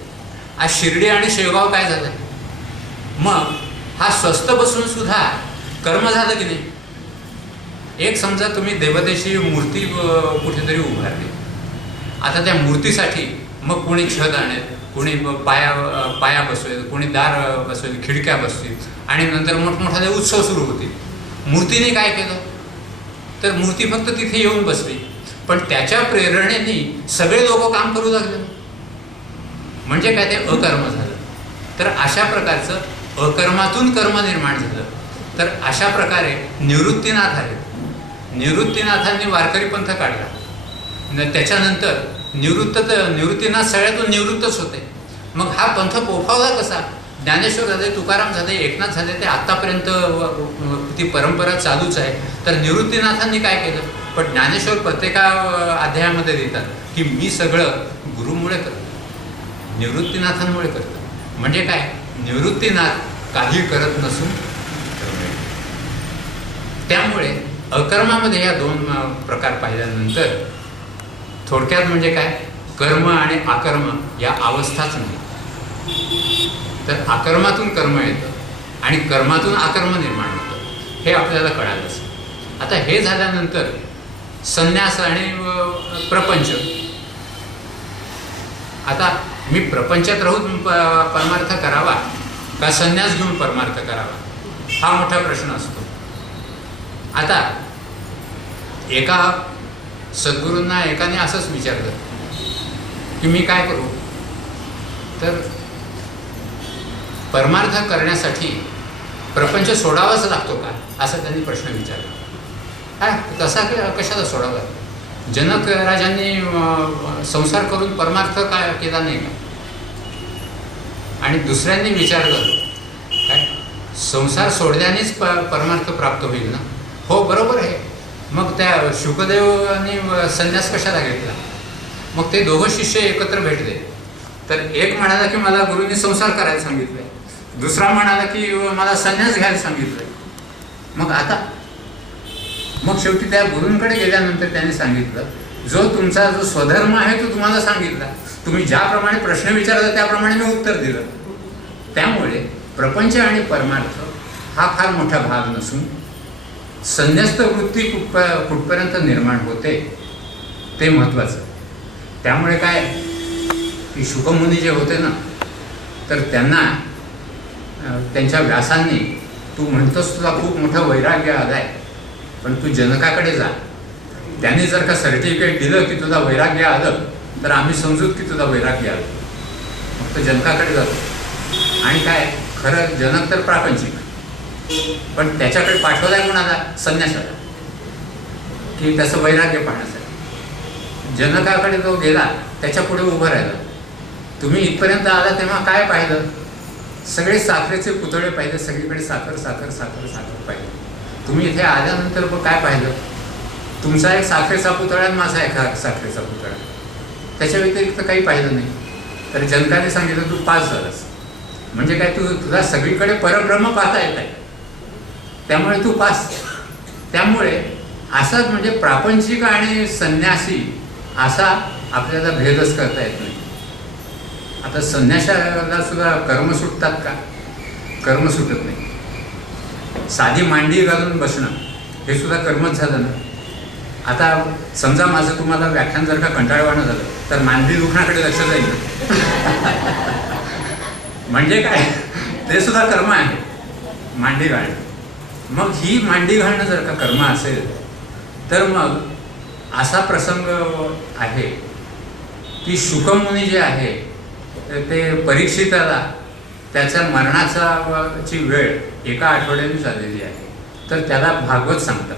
आज शिर्डी आणि शेगाव काय झालं, मग हा स्वस्त बसून सुद्धा कर्म झालं की नाही. एक समजा तुम्ही देवतेची मूर्ती कुठेतरी उभारली, आता त्या मूर्तीसाठी मग कोणी छत आणेल, कोणी पाया बसवेल, कोणी दार बसवेल, खिडक्या बसतील आणि नंतर मोठमोठाले उत्सव सुरू होतील. मूर्तीने काय केलं, तर मूर्ती फक्त तिथे येऊन बसली, पण त्याच्या प्रेरणेने सगळे लोक काम करू लागले, म्हणजे काय, ते अकर्म झालं. तर अशा प्रकारचं अकर्मातून कर्म निर्माण झालं. तर अशा प्रकारे निवृत्तीनाथ आहे, निवृत्तीनाथांनी वारकरी पंथ काढला. त्याच्यानंतर निवृत्तीनाथ सगळ्यातून निवृत्तच होते. मग हा पंथ पोफावला कसा, ज्ञानेश्वर झाले, तुकाराम झाले, एकनाथ झाले, ते आत्तापर्यंत ती परंपरा चालूच आहे. तर निवृत्तीनाथांनी काय केलं? पण ज्ञानेश्वर प्रत्येका अध्यायामध्ये देतात की मी सगळं गुरुमुळे करतो, निवृत्तीनाथांमुळे करतो. म्हणजे काय? निवृत्तीनाथ काही करत नसून त्यामुळे अकर्मामध्ये या दोन प्रकार पाहिल्यानंतर थोडक्यात म्हणजे काय? कर्म आणि आकर्म या अवस्थाच नाही. तर आकर्मातून कर्म येतं आणि कर्मातून आकर्म निर्माण होतं, हे आपल्याला कळालंच. आता हे झाल्यानंतर संन्यास आणि प्रपंच. आता मी प्रपंचात राहून परमार्थ करावा का संन्यास घेऊन परमार्थ करावा, हा मोठा प्रश्न असतो. आता एका सद्गुरूंना एकाने असंच विचारलं की मी काय करू? तर परमार्थ करण्यासाठी प्रपंच सोडावाच लागतो का, असा त्यांनी प्रश्न विचारला. तसा कशाला सोडावा? जनक राजांनी संसार करून परमार्थ काय केला नाही का? आणि दुसऱ्यांनी विचारलं काय, संसार सोडल्यानेच परमार्थ प्राप्त होईल ना? हो, बरोबर आहे. मग त्या शुकदेवांनी संन्यास कशाला घेतला? मग ते दोघं शिष्य एकत्र भेटले. तर एक म्हणाला की मला गुरुंनी संसार करायला सांगितलंय, दुसरा म्हणाला की मला संन्यास घ्यायला सांगितलंय. मग शेवटी त्या गुरूंकडे गेल्यानंतर त्यांनी सांगितलं, जो तुमचा जो स्वधर्म आहे तो तुम्हाला सांगितला, तुम्ही ज्याप्रमाणे प्रश्न विचारला त्याप्रमाणे मी उत्तर दिलं. त्यामुळे प्रपंच आणि परमार्थ हा फार मोठा भाग नसून संन्यस्त वृत्ती कुठपर्यंत निर्माण होते ते महत्त्वाचं. त्यामुळे काय की शुकमुनी जे होते ना, तर त्यांना त्यांच्या व्यासांनी, तू म्हणतोस तुला खूप मोठा वैराग्य आलाय, पण तू जनकाकडे जा, त्यांनी जर का सर्टिफिकेट दिलं की तुला वैराग्य आलं तर आम्ही समजूत की तुला वैराग्य आलं. मग तो जनकाकडे जातो आणि काय, खरं जनक तर प्रापंचिक, पण त्याच्याकडे पाठवलाय कोणाला? संन्यासाला, की त्याचं वैराग्य पाहण्यासाठी. जनकाकडे जो गेला त्याच्या पुढे उभं राहिला. तुम्ही इथपर्यंत आला तेव्हा काय पाहिलं? सगळे साखरेचे पुतळे पाहिले, सगळीकडे साखर साखर साखर साखर पाहिलं. तुम्ही इथे आल्यानंतर काय पाहिलं? तुमचा एक साखरेचा पुतळा आणि माझा एक साखरेचा पुतळा, त्याच्या व्यतिरिक्त काही पाहिलं नाही. तर जनकाने सांगितलं तू पास झालास. म्हणजे काय, तुला सगळीकडे परब्रह्म पाहता येत आहे, त्यामुळे तू पास. त्यामुळे असाच म्हणजे प्रापंचिक आणि संन्यासी असा आपल्याला भेदच करता येत नाही. आता संन्यासाला सुद्धा कर्म सुटतात का? कर्म सुटत नाही. साधी मांडी घालून बसणं हे सुद्धा कर्मच झालं ना. आता समजा माझं तुम्हाला व्याख्यान जर का कंटाळवाणं झालं तर मांडी दुखण्याकडे लक्ष जाईल ना. म्हणजे काय, ते सुद्धा कर्म आहे मांडी घालणं. मग ही मांडी घालणं जर का कर्म असेल तर मग असा प्रसंग आहे की शुकमुनी जे आहे ते परीक्षिताला त्याच्या मरणाची वेळ एका आठवड्याने झालेली आहे. तर त्याला भागवत सांगतात.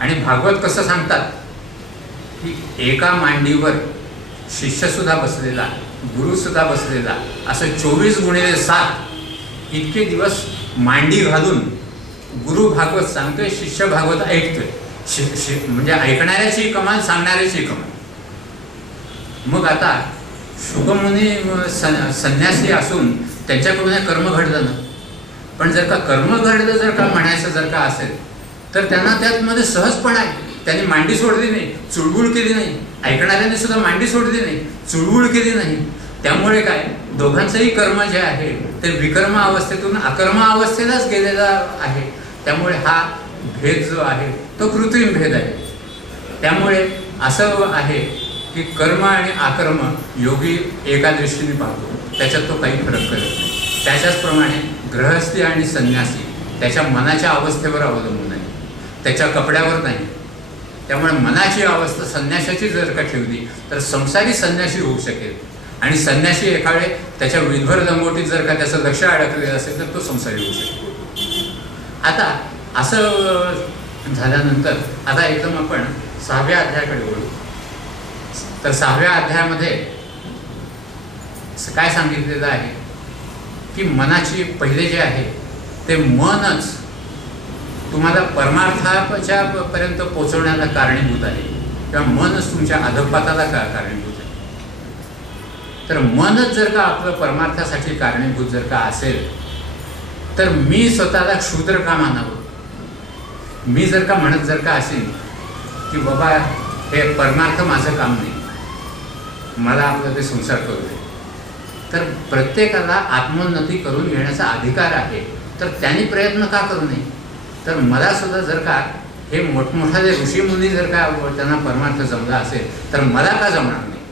आणि भागवत कसं सांगतात की एका मांडीवर शिष्यसुद्धा बसलेला, गुरुसुद्धा बसलेला, असं 24x7 इतके दिवस मांडी घालून गुरु भागवत सांगतोय, शिष्य भागवत ऐकतोय. म्हणजे ऐकणाऱ्याची कमाल, सांगणाऱ्याची कमाल. मग आता शुकमुनी संन्यासी असून त्यांच्याकडून कर्म घडलं ना. पण जर का कर्म घडलं जर का म्हणायचं जर का असेल तर त्यांना त्यातमध्ये सहजपणा आहे. त्यांनी मांडी सोडली नाही, चुळबुळ केली नाही. ऐकणाऱ्यांनी सुद्धा मांडी सोडली नाही, चुळबुळ केली नाही. त्यामुळे काय, दोघांचंही कर्म जे आहे ते विकर्म अवस्थेतून अकर्म अवस्थेलाच गेलेला आहे. त्यामुळे हा भेद जो आहे तो कृत्रिम भेद आहे. त्यामुळे असं आहे की कर्म आणि आकर्म योगी एका दृष्टीने पाहतो, त्याच्यात तो काही फरक करत नाही. त्याच्याचप्रमाणे गृहस्थी आणि संन्यासी त्याच्या मनाच्या अवस्थेवर अवलंबून आहे, त्याच्या कपड्यावर नाही. त्यामुळे मनाची अवस्था संन्यासाची जर का ठेवली तर संसारी संन्यासी होऊ शकेल. आणि संन्यासी एखादे त्याच्या विधभर लंगोटीत जर का त्याचं लक्ष अडकलेलं असेल तर तो संसारी होऊ शकेल. आता असं झाल्यानंतर आता एकदम आपण 6व्या अध्यायाकडे वळू. तर 6व्या अध्यायामध्ये काय सांगितलेलं आहे की मनाची पहिले जे आहे ते मनच तुम्हाला परमार्थाच्या पर्यंत पोहोचवण्याला कारणीभूत आहे किंवा मनच तुमच्या अधःपाताला कारणीभूत आहे. तर मनच जर का आपलं परमार्थासाठी कारणीभूत जर का असेल तर मी स्वतःला क्षुद्र का मानावं. मी जर का म्हणत जर का असेल की बाबा हे परमार्थ माझं काम नाही, मला आपलं ते संसार करू दे, तर प्रत्येकाला आत्मोन्नती करून घेण्याचा अधिकार आहे. तर त्यांनी प्रयत्न का करू नये. तर मला सुद्धा जर का हे मोठमोठाले ऋषीमुनी जर का त्यांना परमार्थ जमला असेल तर मला का जमणार नाही.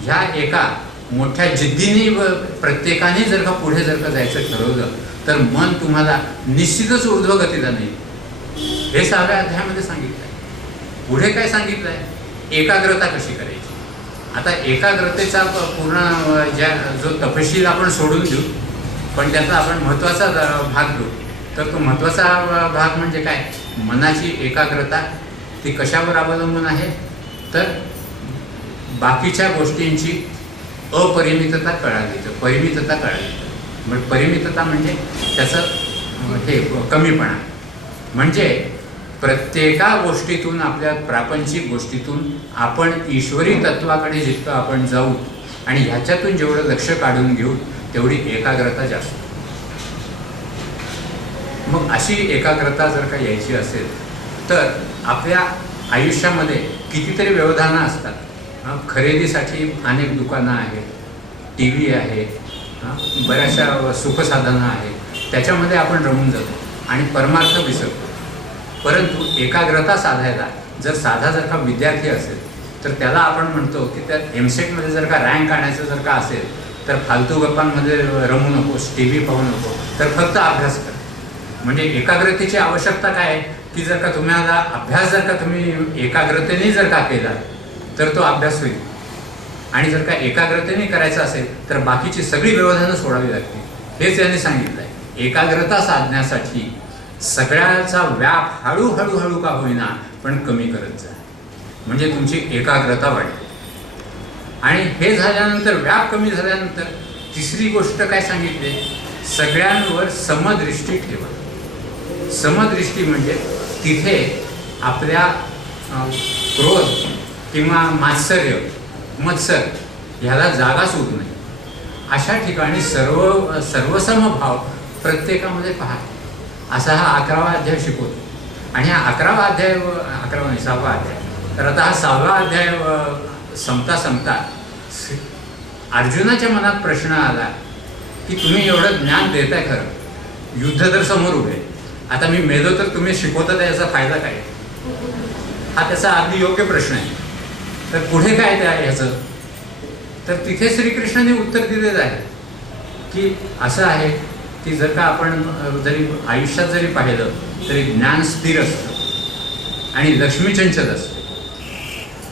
ह्या एका मोठ्या जिद्दीने प्रत्येकाने जर का पुढे जर का जायचं ठरवलं तर मन तुम्हाला निश्चितच ऊर्ध्वगतीला नाही. हे 6व्या अध्यायामध्ये सांगितलं आहे. पुढे काय सांगितलं आहे, एकाग्रता कशी करायची. आता एकाग्रतेचा पूर्ण जो तपशील आपण सोडून देऊ, पण त्याचा आपण महत्त्वाचा भाग घेऊ. तर तो महत्त्वाचा भाग म्हणजे काय, मनाची एकाग्रता. ती कशावर अवलंबून आहे, तर बाकीच्या गोष्टींची अपरिमितता कळाली तर परिमितता कळाली. मग परिमितता म्हणजे त्याचं हे कमीपणा. म्हणजे प्रत्येका गोष्टीतून, आपल्या प्रापंचिक गोष्टीतून आपण ईश्वरी तत्वाकडे जितकं आपण जाऊ आणि ह्याच्यातून जेवढं लक्ष काढून घेऊ तेवढी एकाग्रता जास्त. मग अशी एकाग्रता जर का यायची असेल तर आपल्या आयुष्यामध्ये कितीतरी व्यवधानं असतात. खरेदीसाठी अनेक दुकानं आहेत, टी व्ही आहे, बऱ्याचशा सुखसाधनं आहेत, त्याच्यामध्ये आपण रमून जातो आणि परमार्थ विसरतो. परंतु एकाग्रता साधायला जर का विद्यार्थी असेल तर त्याला आपण म्हणतो की त्यात एमसेटमध्ये जर का रँक आणायचं जर का असेल तर फालतू गप्पांमध्ये रमू नकोस, टी व्ही पाहू नको, तर फक्त अभ्यास कर. म्हणजे एकाग्रतेची आवश्यकता काय आहे की जर का तुम्हाला अभ्यास जर का तुम्ही एकाग्रतेने जर का केला तर तो अभ्यास होईल. आणि जर का एकाग्रतेने करायचं असेल तर बाकीची सगळी व्यवधानं सोडावी लागतील. हेच यांनी सांगितलं आहे. एकाग्रता साधण्यासाठी सगळ्याचा व्याप हळूहळू का होईना पण कमी करत जा, म्हणजे तुमची एकाग्रता वाढते. आणि हे झाल्यानंतर, व्याप कमी झाल्यानंतर तिसरी गोष्ट काय सांगितली, सगळ्यांवर समदृष्टी ठेवा. समदृष्टी म्हणजे तिथे आपल्या क्रोध किंवा मात्सर्य, मत्सर ह्याला जागा सोडू नये. अशा ठिकाणी सर्वसमभाव प्रत्येकामध्ये पहा. असा हा 11वा अध्याय शिकवतो. आणि हा 11वा अध्याय, 11वा नाही 6वा अध्याय. तर आता हा 6वा अध्याय संपता अर्जुनाच्या मनात प्रश्न आला की तुम्ही एवढं ज्ञान देताय खरं, युद्ध तर समोर उभे, आता मी मेलो तर तुम्ही शिकवता याचा फायदा काय. हा त्याचा अगदी योग्य प्रश्न आहे. तर पुढे काय त्या ह्याचं, तर तिथे श्रीकृष्णाने उत्तर दिलेलं आहे की असं आहे की जर का आपण जरी आयुष्यात जरी पाहिलं तरी ज्ञान स्थिर असतं आणि लक्ष्मी चंचल असते.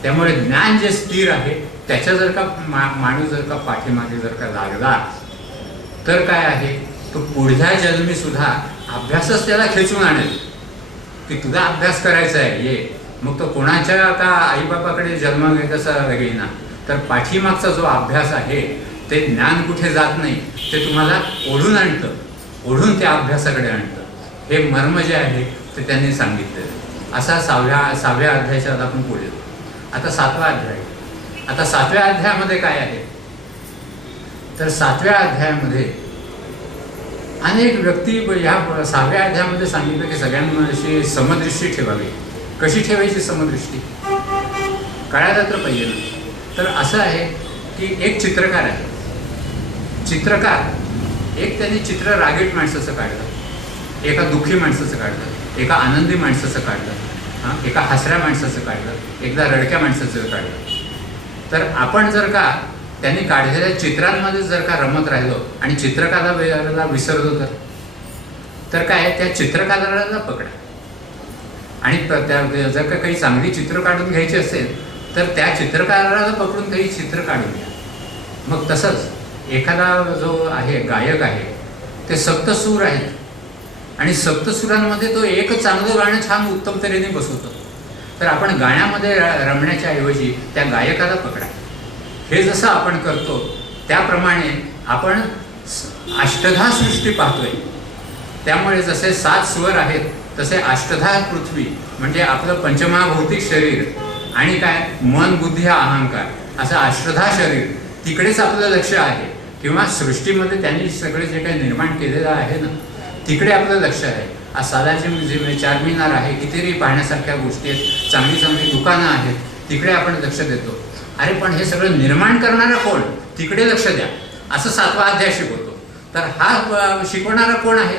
त्यामुळे ज्ञान जे स्थिर आहे त्याच्या जर का माणूस जर का पाठीमागे जर का लागला तर काय आहे, तो पुढल्या जन्मी सुद्धा अभ्यासच त्याला खेचून आणेल की तुझा अभ्यास करायचा आहे ये. मग तो कोणाच्या का आईबापाकडे जन्म घेतसा घेईना, तर पाठीमागचा जो अभ्यास आहे ते ज्ञान कुठे जात नाही, ते तुम्हाला ओढून आणतं, ओढून त्या अभ्यासाकडे आणतं. हे मर्म जे आहे ते त्यांनी सांगितलं. असा 6व्या अध्यायाच्या आपण पुढे येतो. आता 7वा अध्याय. आता 7व्या अध्यायामध्ये काय आहे, तर 7व्या अध्यायामध्ये अनेक व्यक्ती, ह्या 6व्या अध्यायामध्ये सांगितलं की सगळ्यांशी समदृष्टी ठेवावी. कशी ठेवायची समदृष्टी कळायला तर पाहिजे ना. तर असं आहे की एक चित्रकार आहे. चित्रकार एक त्यांनी चित्र रागीट माणसाचं काढलं, एका दुःखी माणसाचं काढलं, एका आनंदी माणसाचं काढलं, एका हसऱ्या माणसाचं काढलं, एकदा रडक्या माणसाचं काढलं. तर आपण जर का त्यांनी काढलेल्या चित्रांमध्ये जर का रमत राहिलो आणि चित्रकाराला विसरलो तर काय, त्या चित्रकाराला पकडा. आणि त्या जर का काही चांगली चित्र काढून घ्यायची असेल तर त्या चित्रकाराला पकडून काही चित्र काढून घ्या. मग तसंच एखादा जो आहे गायक आहे ते सप्तसूर आहेत आणि सप्तसुरांमध्ये तो एक चांगलं गाणं छान उत्तम तऱ्हेने बसवतो. तर आपण गाण्यामध्ये रमण्याच्या ऐवजी त्या गायकाला पकडा. हे जसं आपण करतो त्याप्रमाणे आपण अष्टधा सृष्टी पाहतोय. त्यामुळे जसे 7 स्वर आहेत तसे अष्टधा पृथ्वी म्हणजे आपलं पंचमहाभौतिक शरीर आणि काय मन बुद्धी अहंकार असं अष्टधा शरीर तिकडेच आपलं लक्ष आहे. किंवा सृष्टीमध्ये त्यांनी सगळे जे काही निर्माण केलेलं आहे ना तिकडे आपलं लक्ष आहे. साधाची जे चारमिनार आहे, कितीतरी पाहण्यासारख्या गोष्टी आहेत, चांगली चांगली दुकानं आहेत, तिकडे आपण लक्ष देतो. अरे पण हे सगळं निर्माण करणारा कोण, तिकडे लक्ष द्या असं 7वा अध्याय शिकवतो. तर हा शिकवणारा कोण आहे,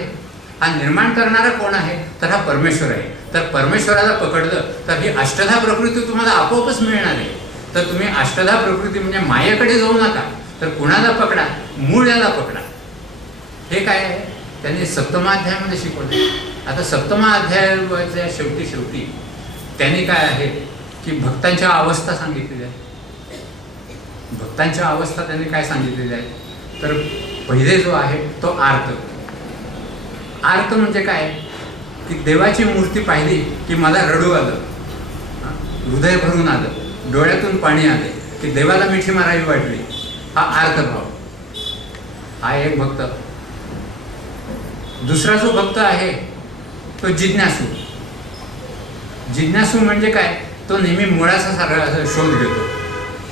हा निर्माण करणारा कोण आहे, तर हा परमेश्वर आहे. तर परमेश्वराला पकडलं तर ही अष्टधा प्रकृती तुम्हाला आपोआपच मिळणार आहे. तर तुम्ही अष्टधा प्रकृती म्हणजे मायेकडे जाऊ नका, तर कुणाला पकडा, मूळ याला पकडा. हे काय आहे त्यांनी सप्तमाध्यायामध्ये शिकवले. आता सप्तमाध्यायाच्या शेवटी त्यांनी काय आहे की भक्तांच्या अवस्था सांगितलेल्या आहेत. भक्तांच्या अवस्था त्यांनी काय सांगितलेल्या आहेत, तर पहिले जो आहे तो आर्त. आर्त म्हणजे काय की देवाची मूर्ती पाहिली की मला रडू आलं, हृदय भरून आलं, डोळ्यातून पाणी आले, की देवाला मिठी मारावी वाटली. हा आर्त भाव, हा एक भक्त. दुसरा जो भक्त आहे तो जिज्ञासू. जिज्ञासू म्हणजे काय, तो नेहमी मुळाचा शोध घेतो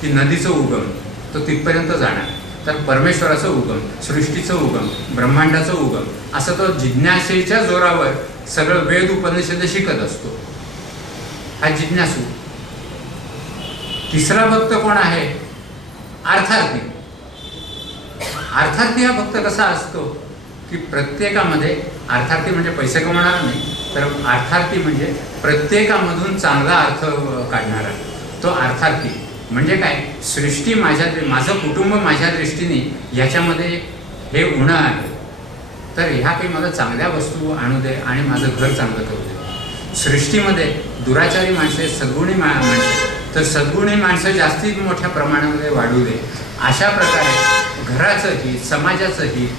की नदीचं उगम तो तिथपर्यंत जाणार. तर परमेश्वराचं उगम, सृष्टीचं उगम, ब्रह्मांडाचं उगम असं तो जिज्ञासेच्या जोरावर सगळं वेद उपनिषद शिकत असतो. हा जिज्ञासू. तिसरा भक्त कोण आहे, अर्थार्थी. अर्थार्थी हा भक्त कसा असतो की प्रत्येकामध्ये, अर्थार्थी म्हणजे पैसे कमवणारा नाही, तर अर्थार्थी म्हणजे प्रत्येकामधून चांगला अर्थ काढणारा तो अर्थार्थी. म्हणजे काय, सृष्टी माझं कुटुंब माझ्या दृष्टीने याच्यामध्ये हे उणं आहे, तर ह्या काही मला चांगल्या वस्तू आणू दे आणि माझं घर चांगलं करू दे. सृष्टीमध्ये दुराचारी माणसे, सद्गुणी माणसे, तर सद्गुणी माणसं जास्तीत मोठ्या प्रमाणामध्ये वाढू दे. अशा प्रकारे घराचं हित, समाजाचं हित,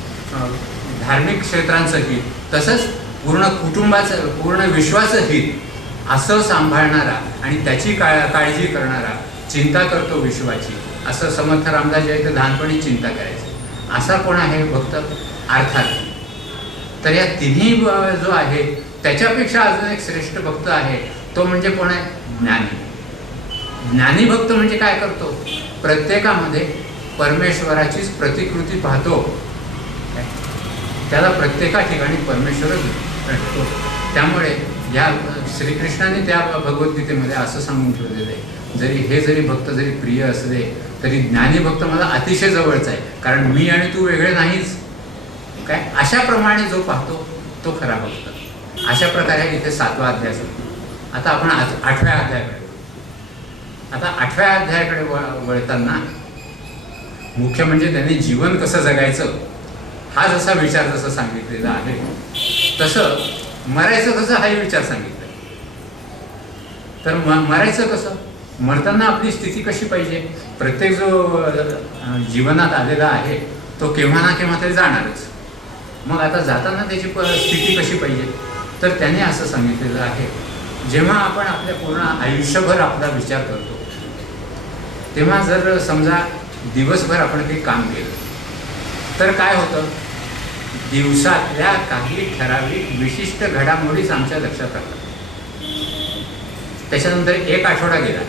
धार्मिक क्षेत्रांचं हित, तसंच पूर्ण कुटुंबाचं, पूर्ण विश्वाचं हित असं सांभाळणारा आणि त्याची काळजी करणारा, चिंता करतो विश्वाची, असं समर्थ रामदास जे आहे लहानपणी चिंता करायची. असा कोण आहे भक्त, अर्थार्थी. तर या तिन्ही जो आहे त्याच्यापेक्षा अजून एक श्रेष्ठ भक्त आहे, तो म्हणजे कोण आहे, ज्ञानी. ज्ञानी भक्त म्हणजे काय करतो, प्रत्येकामध्ये परमेश्वराचीच प्रतिकृती पाहतो, त्याला प्रत्येका ठिकाणी परमेश्वरच भेटतो. त्यामुळे या श्रीकृष्णाने त्या भगवद्गीतेमध्ये असं सांगून ठेवलेलं आहे, जरी भक्त जरी प्रिय असले तरी ज्ञानी भक्त मला अतिशय जवळचा आहे, कारण मी आणि तू वेगळे नाहीच. काय अशाप्रमाणे जो पाहतो तो खरा भक्त. अशा प्रकारे इथे 7वा अध्याय सुरू. आता आपण 8व्या अध्यायाकडे. आता 8व्या अध्यायाकडे वळताना मुख्य म्हणजे त्यांनी जीवन कसं जगायचं हा जसा विचार जसं सांगितलेला आहे, तसं मरायचं कसं हाही विचार सांगितला. तर मरायचं कसं, मरताना आपली स्थिती कशी पाहिजे. प्रत्येक जो जीवनात आलेला आहे तो केव्हा ना केव्हा तरी जाणारच. मग आता जाताना त्याची स्थिती कशी पाहिजे, तर त्याने असं सांगितलेलं आहे, जेव्हा आपण आपल्या पूर्ण आयुष्यभर आपला विचार करतो तेव्हा जर समजा दिवसभर आपण काही काम केलं तर काय होतं, दिवसातल्या काही ठराविक विशिष्ट घडामोडीच आमच्या लक्षात राहतात. त्याच्यानंतर एक आठवडा गेला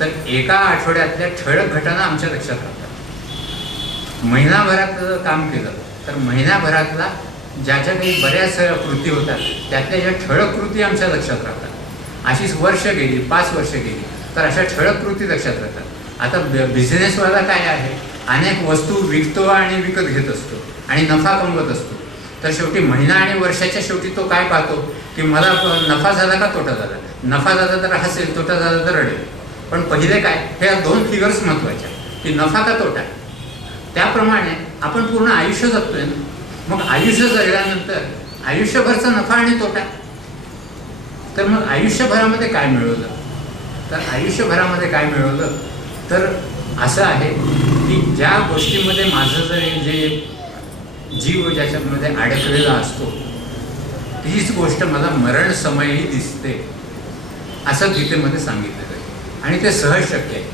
तर एका आठवड्यातल्या ठळक घटना आमच्या लक्षात राहतात. महिनाभरात काम केलं तर महिनाभरातला ज्या काही बऱ्याच कृती होतात त्यातल्या ज्या ठळक कृती आमच्या लक्षात राहतात. अशीच वर्ष गेली, 5 वर्ष गेली तर अशा ठळक कृती लक्षात राहतात. आता बिझनेसवाला काय आहे, अनेक वस्तू विकतो आणि विकत घेत असतो आणि नफा कमवत असतो. तर शेवटी महिना आणि वर्षाच्या शेवटी तो काय पाहतो की मला नफा झाला का तोटा झाला. नफा झाला तर हसेल, तोटा झाला तर रडेल. पण पहिले काय, ह्या 2 फिगर्स महत्त्वाच्या की नफा का तोटा. त्याप्रमाणे आपण पूर्ण आयुष्य जगतोय ना. मग आयुष्य जगल्यानंतर आयुष्यभरचा नफा आणि तोटा. तर मग आयुष्यभरामध्ये काय मिळवलं, तर आयुष्यभरामध्ये काय मिळवलं तर असं आहे की ज्या गोष्टीमध्ये माझं जर जे जीव ज्याच्यामध्ये अडकलेला असतो तीच गोष्ट मला मरण समयही दिसते, असं गीतेमध्ये सांगितलेलं आहे. आणि ते सहज शक्य आहे.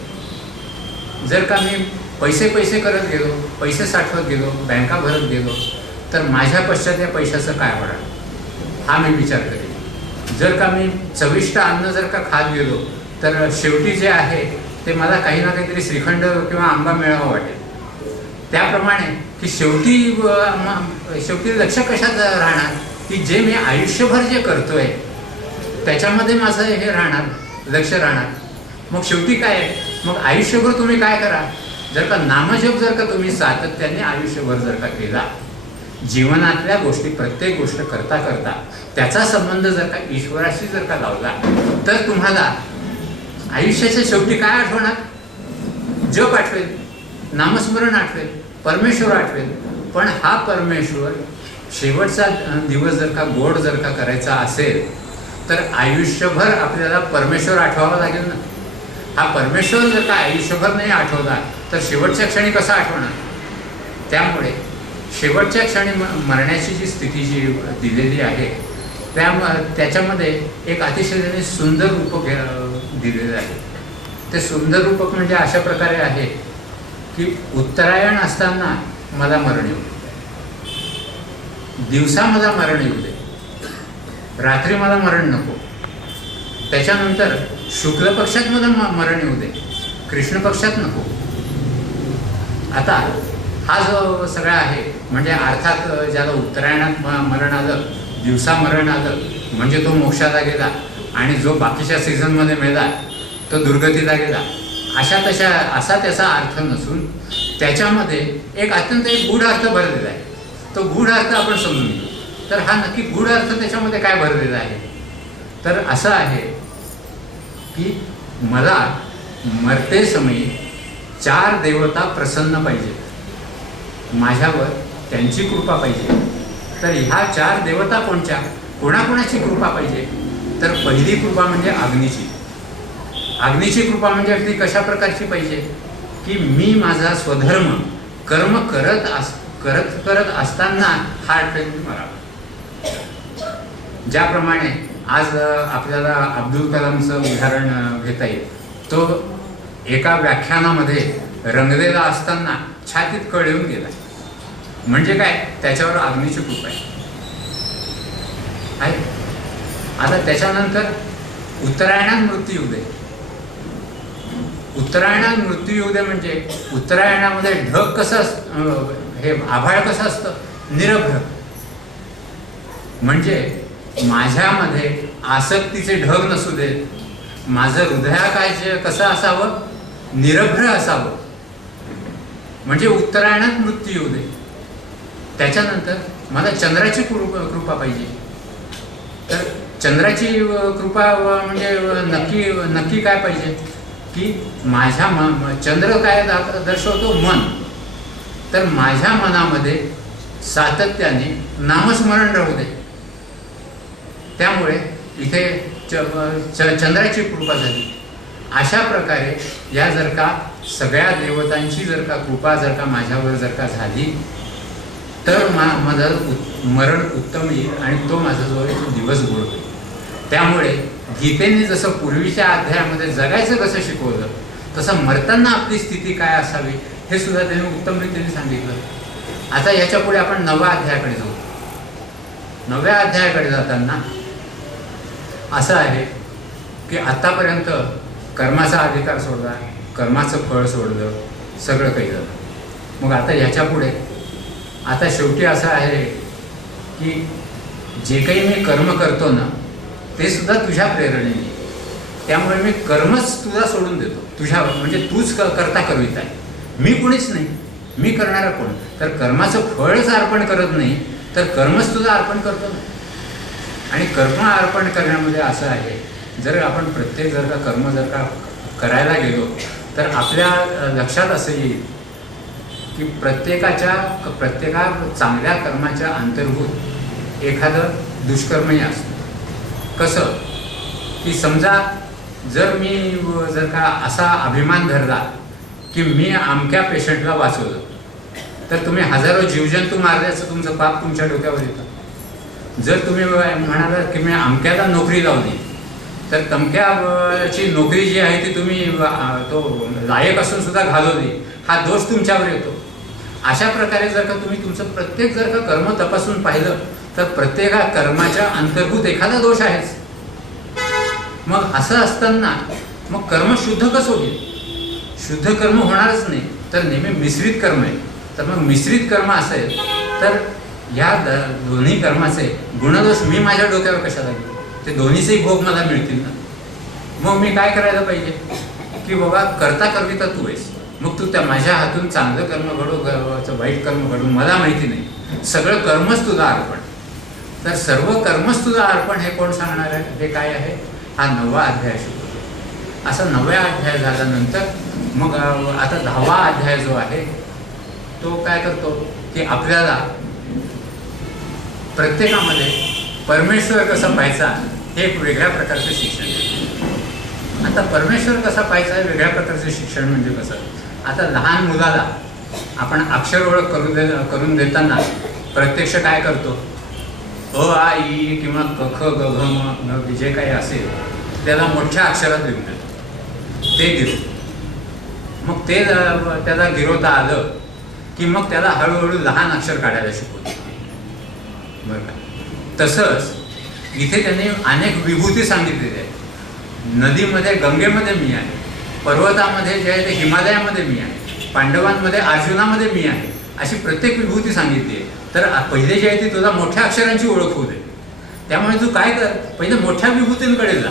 जर का मी पैसे पैसे करत गेलो, पैसे साठवत गेलो, बँका भरत गेलो, तर माझ्या पश्चात या पैशाचं काय होणार हा मी विचार करेन. जर का मी चविष्ट अन्न जर का खात गेलो तर शेवटी जे आहे ते मला काही ना काहीतरी श्रीखंड किंवा आंबा मिळावा वाटेल. त्याप्रमाणे की शेवटी लक्ष कशात राहणार की जे मी आयुष्यभर जे करतोय त्याच्यामध्ये माझं हे राहणार, लक्ष राहणार. मग शेवटी काय आहे, मग आयुष्यभर तुम्ही काय करा, जर का नामजप जर का तुम्ही सातत्याने आयुष्यभर जर का केला, जीवनातल्या गोष्टी प्रत्येक गोष्ट करता करता त्याचा संबंध जर का ईश्वराशी जर का लावला तर तुम्हाला आयुष्याच्या शेवटी काय आठवणार, जप आठवेल, नामस्मरण आठवेल, परमेश्वर आठवेल. पण हा परमेश्वर शेवटचा दिवस जर का गोड जर का करायचा असेल तर आयुष्यभर आपल्याला परमेश्वर आठवावा लागेल ना. हा परमेश्वर जर का आयुष्यभर नाही आठवला तर शेवटच्या क्षणी कसा आठवणार. त्यामुळे शेवटच्या क्षणी मरण्याची जी स्थिती जी दिलेली आहे त्याच्यामध्ये एक अतिशय सुंदर रूपक दिलेलं आहे. ते सुंदर रूपक म्हणजे अशा प्रकारे आहे की उत्तरायण असताना मला मरण येऊ दे, दिवसा मला मरण येऊ दे, रात्री मला मरण नको, त्याच्यानंतर शुक्ल पक्षात मला मरण येऊ दे, कृष्ण पक्षात नको. आता हा जो सगळा आहे म्हणजे अर्थात ज्याला उत्तरायणात मरण आलं, दिवसा मरण आलं म्हणजे तो मोक्षाला गेला, आणि जो बाकीच्या सीझनमध्ये मेला तो दुर्गतीला गेला, असा त्याचा अर्थ नसून त्याच्यामध्ये एक अत्यंत एक गूढ अर्थ भरलेला आहे. तो गूढ अर्थ आपण समजून घेऊ. तर हा नक्की गूढ अर्थ त्याच्यामध्ये काय भरलेला आहे, तर असं आहे की मला मरते समयी 4 देवता प्रसन्न पाहिजेत, माझ्यावर त्यांची कृपा पाहिजे. तर ह्या 4 देवता कोणत्या, कोणाकोणाची कृपा पाहिजे, तर पहिली कृपा म्हणजे अग्नीची. अग्नीची कृपा म्हणजे अगदी कशा प्रकारची पाहिजे की मी माझा स्वधर्म कर्म करत असताना हा मरावा. ज्याप्रमाणे आज आपल्याला अब्दुल कलामचं उदाहरण घेता येईल. तो एका व्याख्यानामध्ये रंगलेला असताना छातीत कळ येऊन गेला, म्हणजे काय, त्याच्यावर अग्नीची कृपा आहे. आता त्याच्यानंतर उत्तरायणात मृत्यू येऊ दे. उत्तरायणात मृत्यू येऊ दे म्हणजे उत्तरायणामध्ये ढग कसं असतं, हे आभाळ कसं असतं, निरभ्र. म्हणजे माझ्यामध्ये आसक्तीचे ढग नसू देत, माझं हृदयाकाश कसं असावं, निरभ्र असावं. म्हणजे उत्तरायणात मृत्यू येऊ दे. त्याच्यानंतर मला चंद्राची कृपा पाहिजे. तर चंद्राची कृपा म्हणजे नक्की काय पाहिजे की माझ्या चंद्र काय दर्शवतो, मन. तर माझ्या मनामध्ये सातत्याने नामस्मरण राहू दे. त्यामुळे इथे चंद्राची कृपा झाली. अशा प्रकारे या जर का सगळ्या देवतांची जर का कृपा जर का माझ्यावर जर का झाली तर माझं मरण उत्तम येईल आणि तो माझा जो आहे तो दिवस गोड होईल. त्यामुळे गीतेने जसं पूर्वीच्या अध्यायामध्ये जगायचं कसं शिकवलं तसं मरताना आपली स्थिती काय असावी हे सुद्धा त्यांनी उत्तम रीतीने सांगितलं. आता याच्या पुढे आपण 9व्या अध्यायाकडे जाऊ. 9व्या अध्यायाकडे जाताना असं आहे की आतापर्यंत कर्माचा अधिकार सोडला, कर्माचं फळ सोडलं, सगळं काही झालं. मग आता ह्याच्या पुढे आता शेवटी असं आहे की जे काही मी कर्म करतो ना ते सुद्धा तुझ्या प्रेरणेने. त्यामुळे मी कर्मच तुला सोडून देतो, तुझ्या म्हणजे तूच करता करवित आहे, मी कोणीच नाही. मी करणारा कोण, तर कर्माचं फळच अर्पण करत नाही तर कर्मच तुला अर्पण करतो ना. आणि कर्म अर्पण करण्यामध्ये असं आहे, जर आपण प्रत्येक जर का कर्म जर का करायला गेलो तर आपल्या लक्षात असं येईल की प्रत्येका चांगल्या कर्माच्या अंतर्भूत एखादं दुष्कर्मही असतं. कसं की समजा जर मी जर का असा अभिमान धरला की मी अमक्या पेशंटला वाचवलं तर तुम्ही हजारो जीवजंतू मारल्याचं तुमचं पाप तुमच्या डोक्यावर येतं. जर तुम्ही म्हणालात की मी अमक्याला नोकरी लावली तर तमक्याची नोकरी जी आहे ती तुम्ही तो लायक असून सुद्धा घालवली, हा दोष तुमच्यावर येतो. अशा प्रकारे जर का तुम्ही तुमचं प्रत्येक जर का कर्म तपासून पाहिलं तर प्रत्येक कर्माच्या अंतर्भूत एखादा दोष आहेच. मग असं असताना मग कर्म शुद्ध कसं होईल? शुद्ध कर्म होणारच नाही, तर नेहमी मिश्रित कर्म आहे. तर मग मिश्रित कर्म असेल तर या दोन्ही कर्माचे गुणदोष मी माझ्या डोक्यावर कशाला घेऊ? ते दोन्हीचे भोग मला मिळतील ना. मग मी काय करायला पाहिजे की बाबा करता करविता तू आहेस, मग तू त्या माझ्या हातून चांगलं कर्म घडू वाईट कर्म घडू मला माहिती नाही, सगळं कर्मच तुझं अर्पण. तर सर्व कर्मच तुझं अर्पण हे कोण सांगणार आहे? हे काय आहे? हा 9वा अध्याय शिकवतो. असा 9व्या अध्याय झाल्यानंतर मग आता 10वा अध्याय जो आहे तो काय करतो की आपल्याला प्रत्येकामध्ये परमेश्वर कसा पाहायचा हे एक वेगळ्या प्रकारचं शिक्षण आहे. आता परमेश्वर कसा पाहायचा वेगळ्या प्रकारचं शिक्षण म्हणजे कसं? आता लहान मुलाला आपण अक्षर ओळख करून देताना प्रत्यक्ष काय करतो? अ आ इ किंवा क ख ग घ म न जे काही असेल त्याला मोठ्या अक्षरात लिहून देतो, ते गिरो. मग ते त्याला गिरवता आलं की मग त्याला हळूहळू लहान अक्षर काढायला शिकवतो, बरं का? तसंच इथे त्यांनी अनेक विभूती सांगितलेल्या आहेत. नदीमध्ये गंगेमध्ये मी आहे, पर्वतामध्ये जे आहे ते हिमालयामध्ये मी आहे, पांडवांमध्ये अर्जुनामध्ये मी आहे, अशी प्रत्येक विभूती सांगितली आहे. तर पहिले जे आहे ती तुला मोठ्या अक्षरांची ओळख होऊ दे. त्यामुळे तू काय कर, पहिले मोठ्या विभूतींकडे जा,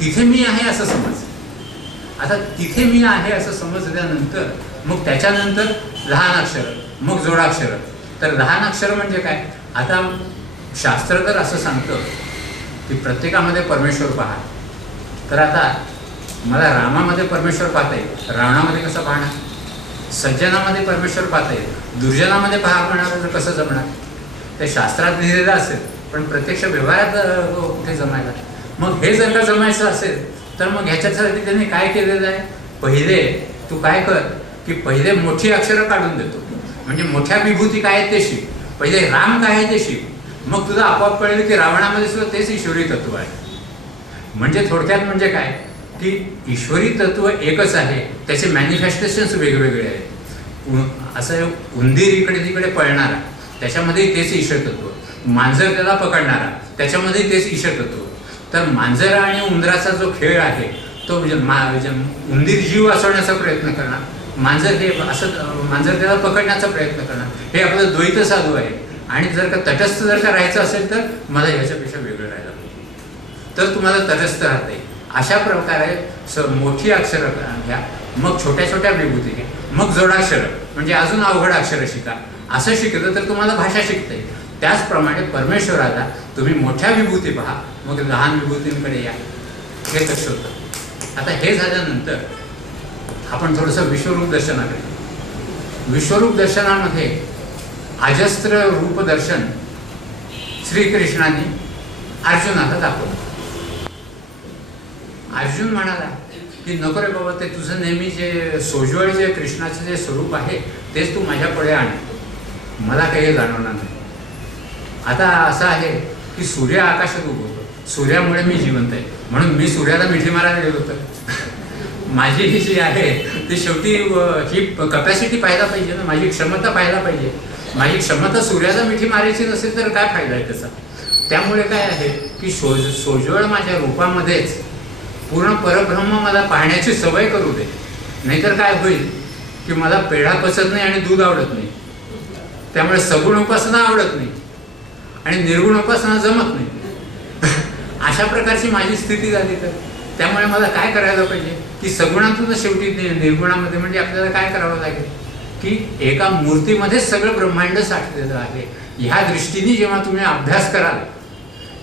तिथे मी आहे असं समज. आता तिथे मी आहे असं समजल्यानंतर मग त्याच्यानंतर लहान अक्षर, मग जोडाक्षर. तर लहान अक्षर म्हणजे काय? आता शास्त्र तर असं सांगतं की प्रत्येकामध्ये परमेश्वर पहा. तर आता मला रामामध्ये परमेश्वर पाहता येईल, रावणामध्ये कसं पाहणार? सज्जनामध्ये परमेश्वर पाहता येईल, दुर्जनामध्ये पहा म्हणणार तर कसं जमणार? ते शास्त्रात लिहिलेलं असेल पण प्रत्यक्ष व्यवहारात ते जमायला. मग हे जर का जमायचं असेल तर मग ह्याच्यासाठी त्यांनी काय केलेलं आहे? पहिले तू काय कर की पहिले मोठी अक्षरं काढून देतो, म्हणजे मोठ्या विभूती काय आहेत ते शिक. पहिले राम काय आहे ते शिक, मग तुला आपोआप कळेल की रावणामध्ये सुद्धा तेच ईश्वरी तत्व आहे. म्हणजे थोडक्यात म्हणजे काय की ईश्वरी तत्व एकच आहे, त्याचे मॅनिफेस्टेशन्स वेगवेगळे आहेत. असं उंदीर इकडे तिकडे पळणारा त्याच्यामध्ये तेच ईश्वर तत्व, मांजर त्याला पकडणारा त्याच्यामध्ये तेच ईश्वर तत्व. तर मांजर आणि उंदराचा जो खेळ आहे तो उंदीर जीव वाचवण्याचा प्रयत्न करणार, मांजर हे असं मांजर त्याला पकडण्याचा प्रयत्न करणार. हे आपलं द्वैत साधू आहे. आणि जर का तटस्थ जर का राहायचं असेल तर मला ह्याच्यापेक्षा वेगळं राहायला पाहिजे, तर तुम्हाला तटस्थ राहता येईल. अशा प्रकारे मोठी अक्षरं घ्या, मग छोट्या छोट्या विभूती घ्या, मग जोडाक्षर म्हणजे अजून अवघड अक्षरं शिका. असं शिकलं तर तुम्हाला भाषा शिकता येईल. त्याचप्रमाणे परमेश्वराला तुम्ही मोठ्या विभूती पहा, मग लहान विभूतींकडे या, हे कसं होतं. आता हे झाल्यानंतर आपण थोडंसं विश्वरूप दर्शनाकडे. विश्वरूप दर्शनामध्ये अजस्त्र रूप दर्शन श्रीकृष्णाने अर्जुनाला दाखवलं. अर्जुन म्हणाला की नको रे बाबा, ते तुझं नेहमी जे सोज्वळ जे कृष्णाचे जे स्वरूप आहे तेच तू माझ्या पुढे आण, मला काही जाणवणार नाही. आता असं आहे की सूर्य आकाशात उगवतो, सूर्यामुळे मी जिवंत आहे, म्हणून मी सूर्याला मिठी मारायला गेलो तर माझी ही जी आहे ती शेवटी ही कपॅसिटी पाहायला पाहिजे ना, माझी क्षमता पाहायला पाहिजे. माझी क्षमता सूर्याला मिठी मारायची नसेल तर काय फायदा आहे त्याचा? त्यामुळे काय आहे की सोज्वळ माझ्या रूपामध्येच पूर्ण परब्रह्म मला पाहण्याची सवय करू दे. नाहीतर काय होईल की मला पेढा पचत नाही आणि दूध आवडत नाही, त्यामुळे सगुण उपासना आवडत नाही आणि निर्गुण उपासना जमत नाही. अशा प्रकारची माझी स्थिती झाली तर त्यामुळे मला काय करायला पाहिजे की सगुणातूनच शेवटी निर्गुणामध्ये म्हणजे आपल्याला काय करावं लागेल की एका मूर्तीमध्येच सगळं ब्रह्मांड साठलेलं आहे. ह्या दृष्टीने जेव्हा तुम्ही अभ्यास कराल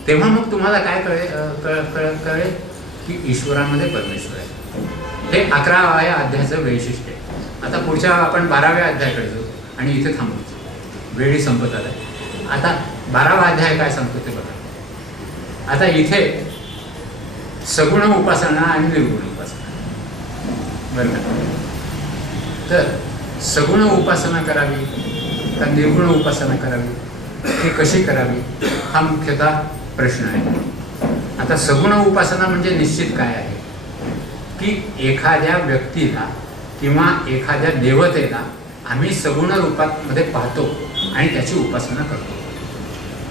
तेव्हा मग तुम्हाला काय कळेल की ईश्वरामध्ये परमेश्वर आहे. हे 11व्या अध्यायाचं वैशिष्ट्य आहे. आता पुढच्या आपण 12व्या अध्यायाकडे जाऊ आणि इथे थांबतो, वेळी संपत आला. आता 12वा अध्याय काय सांगतो ते बघा. आता इथे सगुण उपासना आणि निर्गुण उपासना, बरं का? तर सगुण उपासना करावी का निर्गुण उपासना करावी, हे कशी करावी हा मुख्यतः प्रश्न आहे. आता सगुण उपासना म्हणजे निश्चित काय आहे की एखाद्या व्यक्तीला किंवा एखाद्या देवतेला आम्ही सगुण रूपामध्ये पाहतो आणि त्याची उपासना करतो.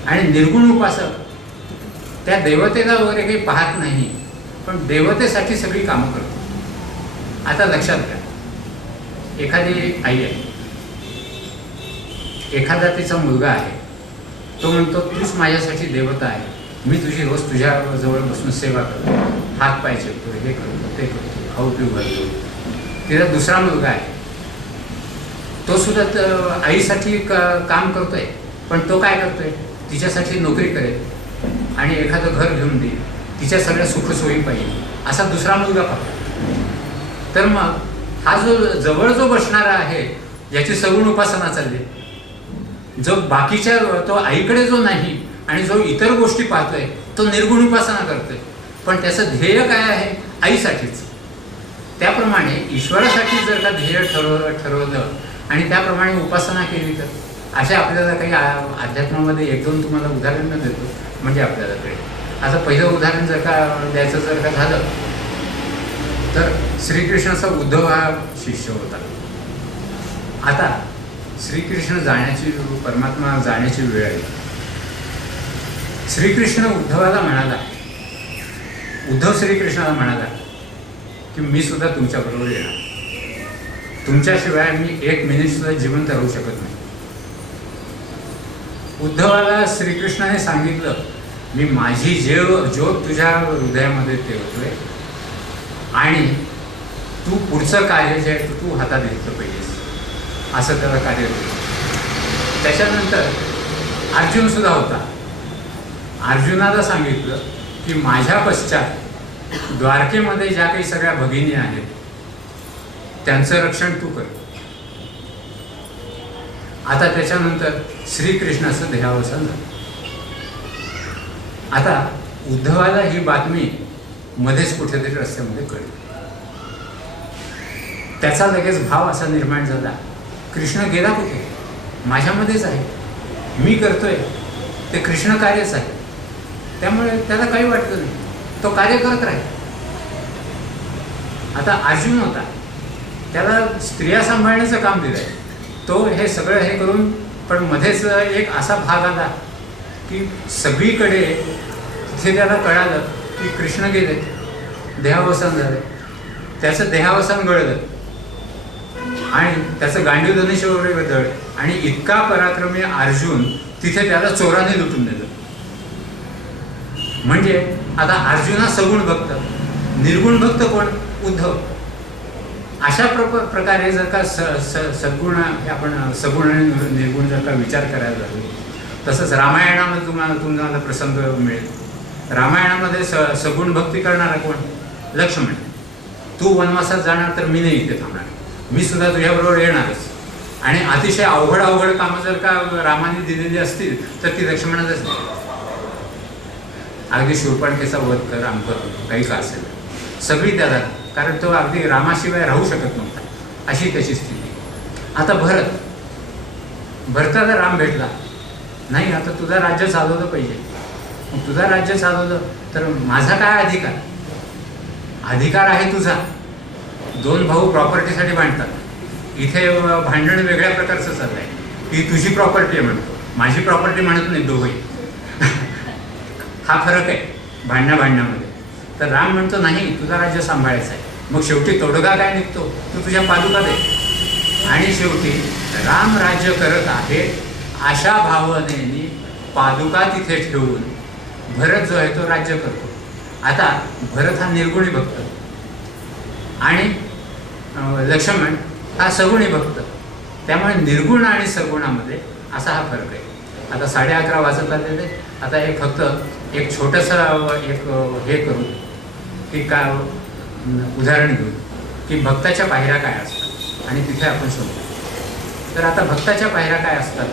आणि निर्गुण उपासक त्या देवतेला वगैरे काही पाहत नाही, पण देवतेसाठी सगळी कामं करतो. आता लक्षात घ्या, एखादी आई आहे, एखादा तिचा मुलगा आहे, तो म्हणतो तूच माझ्यासाठी देवता आहे, मी तुझी रोज तुझ्या जवळ बसून सेवा करतो, हात पाय चेपतो, हे करतो ते करतो, खाऊ पिऊ घालतो. तिचा दुसरा मुलगा आहे, तो सुद्धा आईसाठी काम करतोय, पण तो काय करतोय, तिच्यासाठी नोकरी करेल आणि एखादं घर घेऊन देईल, तिच्या सगळ्या सुखसोयी पाहिजे असा दुसरा मुलगा पाहतो. तर मग हा जो जवळ जो बसणारा आहे याची सगुण उपासना चालली. जो बाकीच्या तो आईकडे जो नाही आणि जो इतर गोष्टी पाहतोय तो निर्गुण उपासना करतोय, पण त्याचं ध्येय काय आहे, आईसाठीच. त्याप्रमाणे ईश्वरासाठी जर का ध्येय ठरवलं आणि त्याप्रमाणे उपासना केली तर अशा आपल्याला काही अध्यात्मामध्ये एक दोन तुम्हाला उदाहरणं देतो म्हणजे आपल्याला कळेल. आता पहिलं उदाहरण जर का द्यायचं जर का झालं तर श्रीकृष्णाचा उद्धव हा शिष्य होता. आता श्रीकृष्ण जाण्याची, परमात्मा जाण्याची वेळ आली. श्रीकृष्ण उद्धवाला म्हणाला, उद्धव श्रीकृष्णाला म्हणाला की मी सुद्धा तुमच्याबरोबर येणार, तुमच्याशिवाय मी एक मिनिट सुद्धा जिवंत राहू शकत नाही. उद्धवाला श्रीकृष्णाने सांगितलं, मी माझी ज्योत तुझ्या हृदयामध्ये ठेवतोय आणि तू पुढचं कार्य जे आहे तू हातात घेतलं पाहिजेस, असं त्याला कार्य होतं. त्याच्यानंतर अर्जुन सुद्धा होता. अर्जुनाला सांगितलं की माझ्या पश्चात द्वारकेमध्ये ज्या काही सगळ्या भगिनी आहेत त्यांचं रक्षण तू कर. आता त्याच्यानंतर श्रीकृष्णाचं देहावसान झालं. आता उद्धवाला ही बातमी मध्येच कुठेतरी रस्त्यामध्ये कळली. त्याचा लगेच भाव असा निर्माण झाला, कृष्ण गेला कुठे, माझ्यामध्येच आहे, मी करतोय ते कृष्ण कार्यच आहे, त्यामुळे त्याला काही वाटतं नाही, तो कार्य करत राहील. आता अर्जुन होता, त्याला स्त्रिया सांभाळण्याचं काम दिलंय, तो हे सगळं हे करून, पण मध्येच एक असा भाग आला की सगळीकडे तिथे त्याला कळालं की कृष्ण गेले, देहावसान झाले. त्याचं देहावसान घडलं आणि त्याचं गांडीव धनुष्य वगैरे बदल आणि इतका पराक्रमी अर्जुन तिथे त्याला चोराने लुटून नेलं. म्हणजे आता अर्जुना सगुण भक्त, निर्गुण भक्त कोण, उद्धव. अशा प्रकारे जर का सद्गुण आपण सगुण आणि निर्गुण जर का विचार करायला लागलो, तसंच रामायणामध्ये तुम्हाला प्रसंग मिळेल. रामायणामध्ये सगुण भक्ती करणारा कोण, लक्ष्मण. तू वनवासात जाणार तर मी नाही इथे थांबणार, मी सुद्धा तुझ्याबरोबर येणारच. आणि अतिशय अवघड कामं जर का रामाने दिलेली असतील तर ती लक्ष्मणाच असते. अगदी शूर्पणखेचा वध कर, आमकर काही का असेल, सगळी त्याला, कारण तो अगदी रामाशिवाय राहू शकत नव्हता, अशी त्याची स्थिती. आता भरताला राम भेटला नाही, आता तुझं राज्य चालवलं पाहिजे. मग तुझं राज्य चालवलं तर माझा काय अधिकार, अधिकार आहे तुझा. दोन भाऊ प्रॉपर्टीसाठी भांडतात, इथे भांडण वेगळ्या प्रकारचं चाललंय. ही तुझी प्रॉपर्टी आहे म्हणतो, माझी प्रॉपर्टी म्हणत नाही दोघंही. हा फरक आहे भांडण्यामध्ये. तर राम म्हणतो नाही, तुझा राज्य सांभाळायचं आहे. मग शेवटी तोडगा काय निघतो, तू तुझ्या पादुका दे. आणि शेवटी राम राज्य करत आहे अशा भावनेने पादुका तिथे ठेवून भरत जो आहे तो राज्य करतो. आता भरत हा निर्गुणी भक्त आणि लक्ष्मण हा सगुणी भक्त. त्यामुळे निर्गुण आणि सगुणामध्ये असा हा फरक आहे. आता 11:30 वाजत आलेले. आता फक्त एक छोटंसं हे करू की काय उदाहरण घेऊ की भक्ताच्या पायऱ्या काय असतात आणि तिथे आपण शोधू. तर आता भक्ताच्या पायऱ्या काय असतात,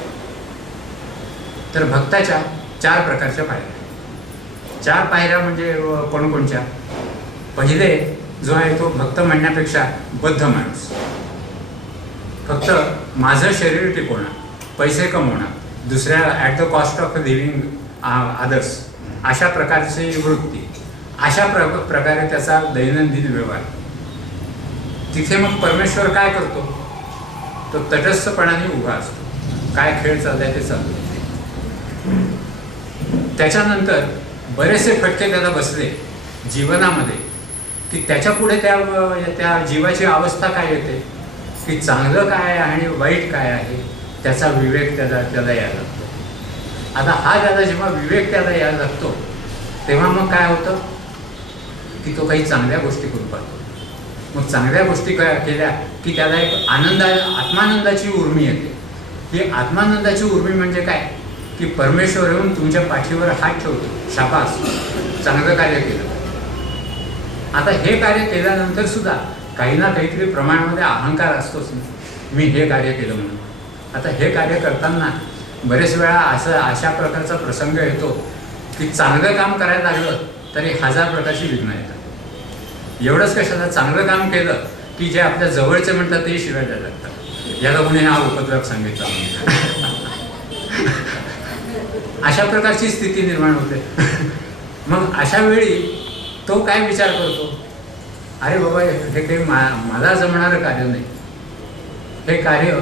तर भक्ताच्या 4 प्रकारच्या पायऱ्या. 4 पायऱ्या म्हणजे कोणकोणच्या. पहिले जो आहे तो भक्त म्हणण्यापेक्षा बद्ध माणूस. फक्त माझं शरीर टिकवणं, पैसे कमवणं, दुसऱ्या at the cost of living others, अशा प्रकारची वृत्ती, अशा प्रकारे त्याचा दैनंदिन व्यवहार. तिथे मग परमेश्वर काय करतो? तो तटस्थपणाने उभा असतो. काय खेळ चाललाय ते चालू. त्याच्यानंतर बरेचसे फटके त्याला बसले जीवनामध्ये की त्याच्या पुढे त्या जीवाची अवस्था काय येते की चांगलं काय आणि वाईट काय आहे त्याचा विवेक त्याला यायला लागतो. आता हा त्याला जेव्हा विवेक त्याला यायला लागतो तेव्हा मग काय होतं की तो काही चांगल्या गोष्टी करू पाहतो. मग चांगल्या गोष्टी केल्या की त्याला एक आत्मानंदाची उर्मी येते. ही आत्मानंदाची उर्मी म्हणजे काय की परमेश्वर येऊन तुमच्या पाठीवर हात ठेवतो, शाबास, चांगलं कार्य केलं. आता हे कार्य केल्यानंतर सुद्धा काही ना काहीतरी प्रमाणामध्ये अहंकार असतोच, मी हे कार्य केलं म्हणून. आता हे कार्य करताना बरेच वेळा अशा प्रकारचा प्रसंग येतो की चांगलं काम करायला लागलं तरी 1000 प्रकारची विघ्न येतात. एवढंच कशाला, चांगलं काम केलं की जे आपल्या जवळचे म्हणतात ते शिवाय द्यायला लागतात, याला कोणी हा उपद्रव सांगितला. अशा प्रकारची स्थिती निर्माण होते. मग अशा वेळी तो काय विचार करतो, अरे बाबा हे काही मला जमणारं कार्य नाही, हे कार्य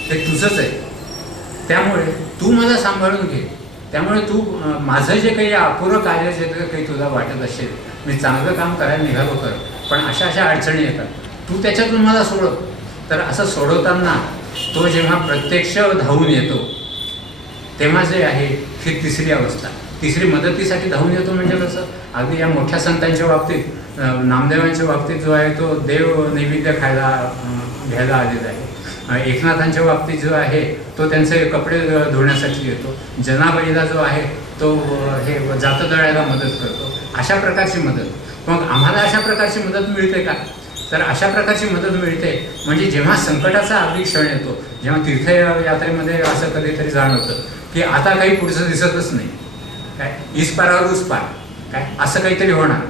हे तुझंच आहे, त्यामुळे तू मला सांभाळून घे. त्यामुळे तू माझं जे काही अपुरं कार्य जे काही तुला वाटत असेल, मी चांगलं काम करायला निघालो कर, पण अशा अडचणी येतात, तू त्याच्यातून मला सोडव. तर असं सोडवताना तो जेव्हा प्रत्यक्ष धावून येतो तेव्हा जे आहे ही तिसरी अवस्था, तिसरी मदतीसाठी धावून येतो. म्हणजे कसं, अगदी या मोठ्या संतांच्या बाबतीत, नामदेवांच्या बाबतीत जो आहे तो देव नैवेद्य घ्यायला आलेला आहे. एकनाथांच्या बाबतीत जो आहे तो त्यांचे कपडे धुण्यासाठी येतो. जनाबाईला जो आहे तो हे जातं दळायला मदत करतो. अशा प्रकारची मदत. मग आम्हाला अशा प्रकारची मदत मिळते का? तर अशा प्रकारची मदत मिळते म्हणजे जेव्हा संकटाचा अगदी क्षण येतो, जेव्हा तीर्थयात्रेमध्ये असं कधीतरी जाणवतं की आता काही पुढचं दिसतच नाही, काय इस पारावर उस पार, काय असं काहीतरी होणार.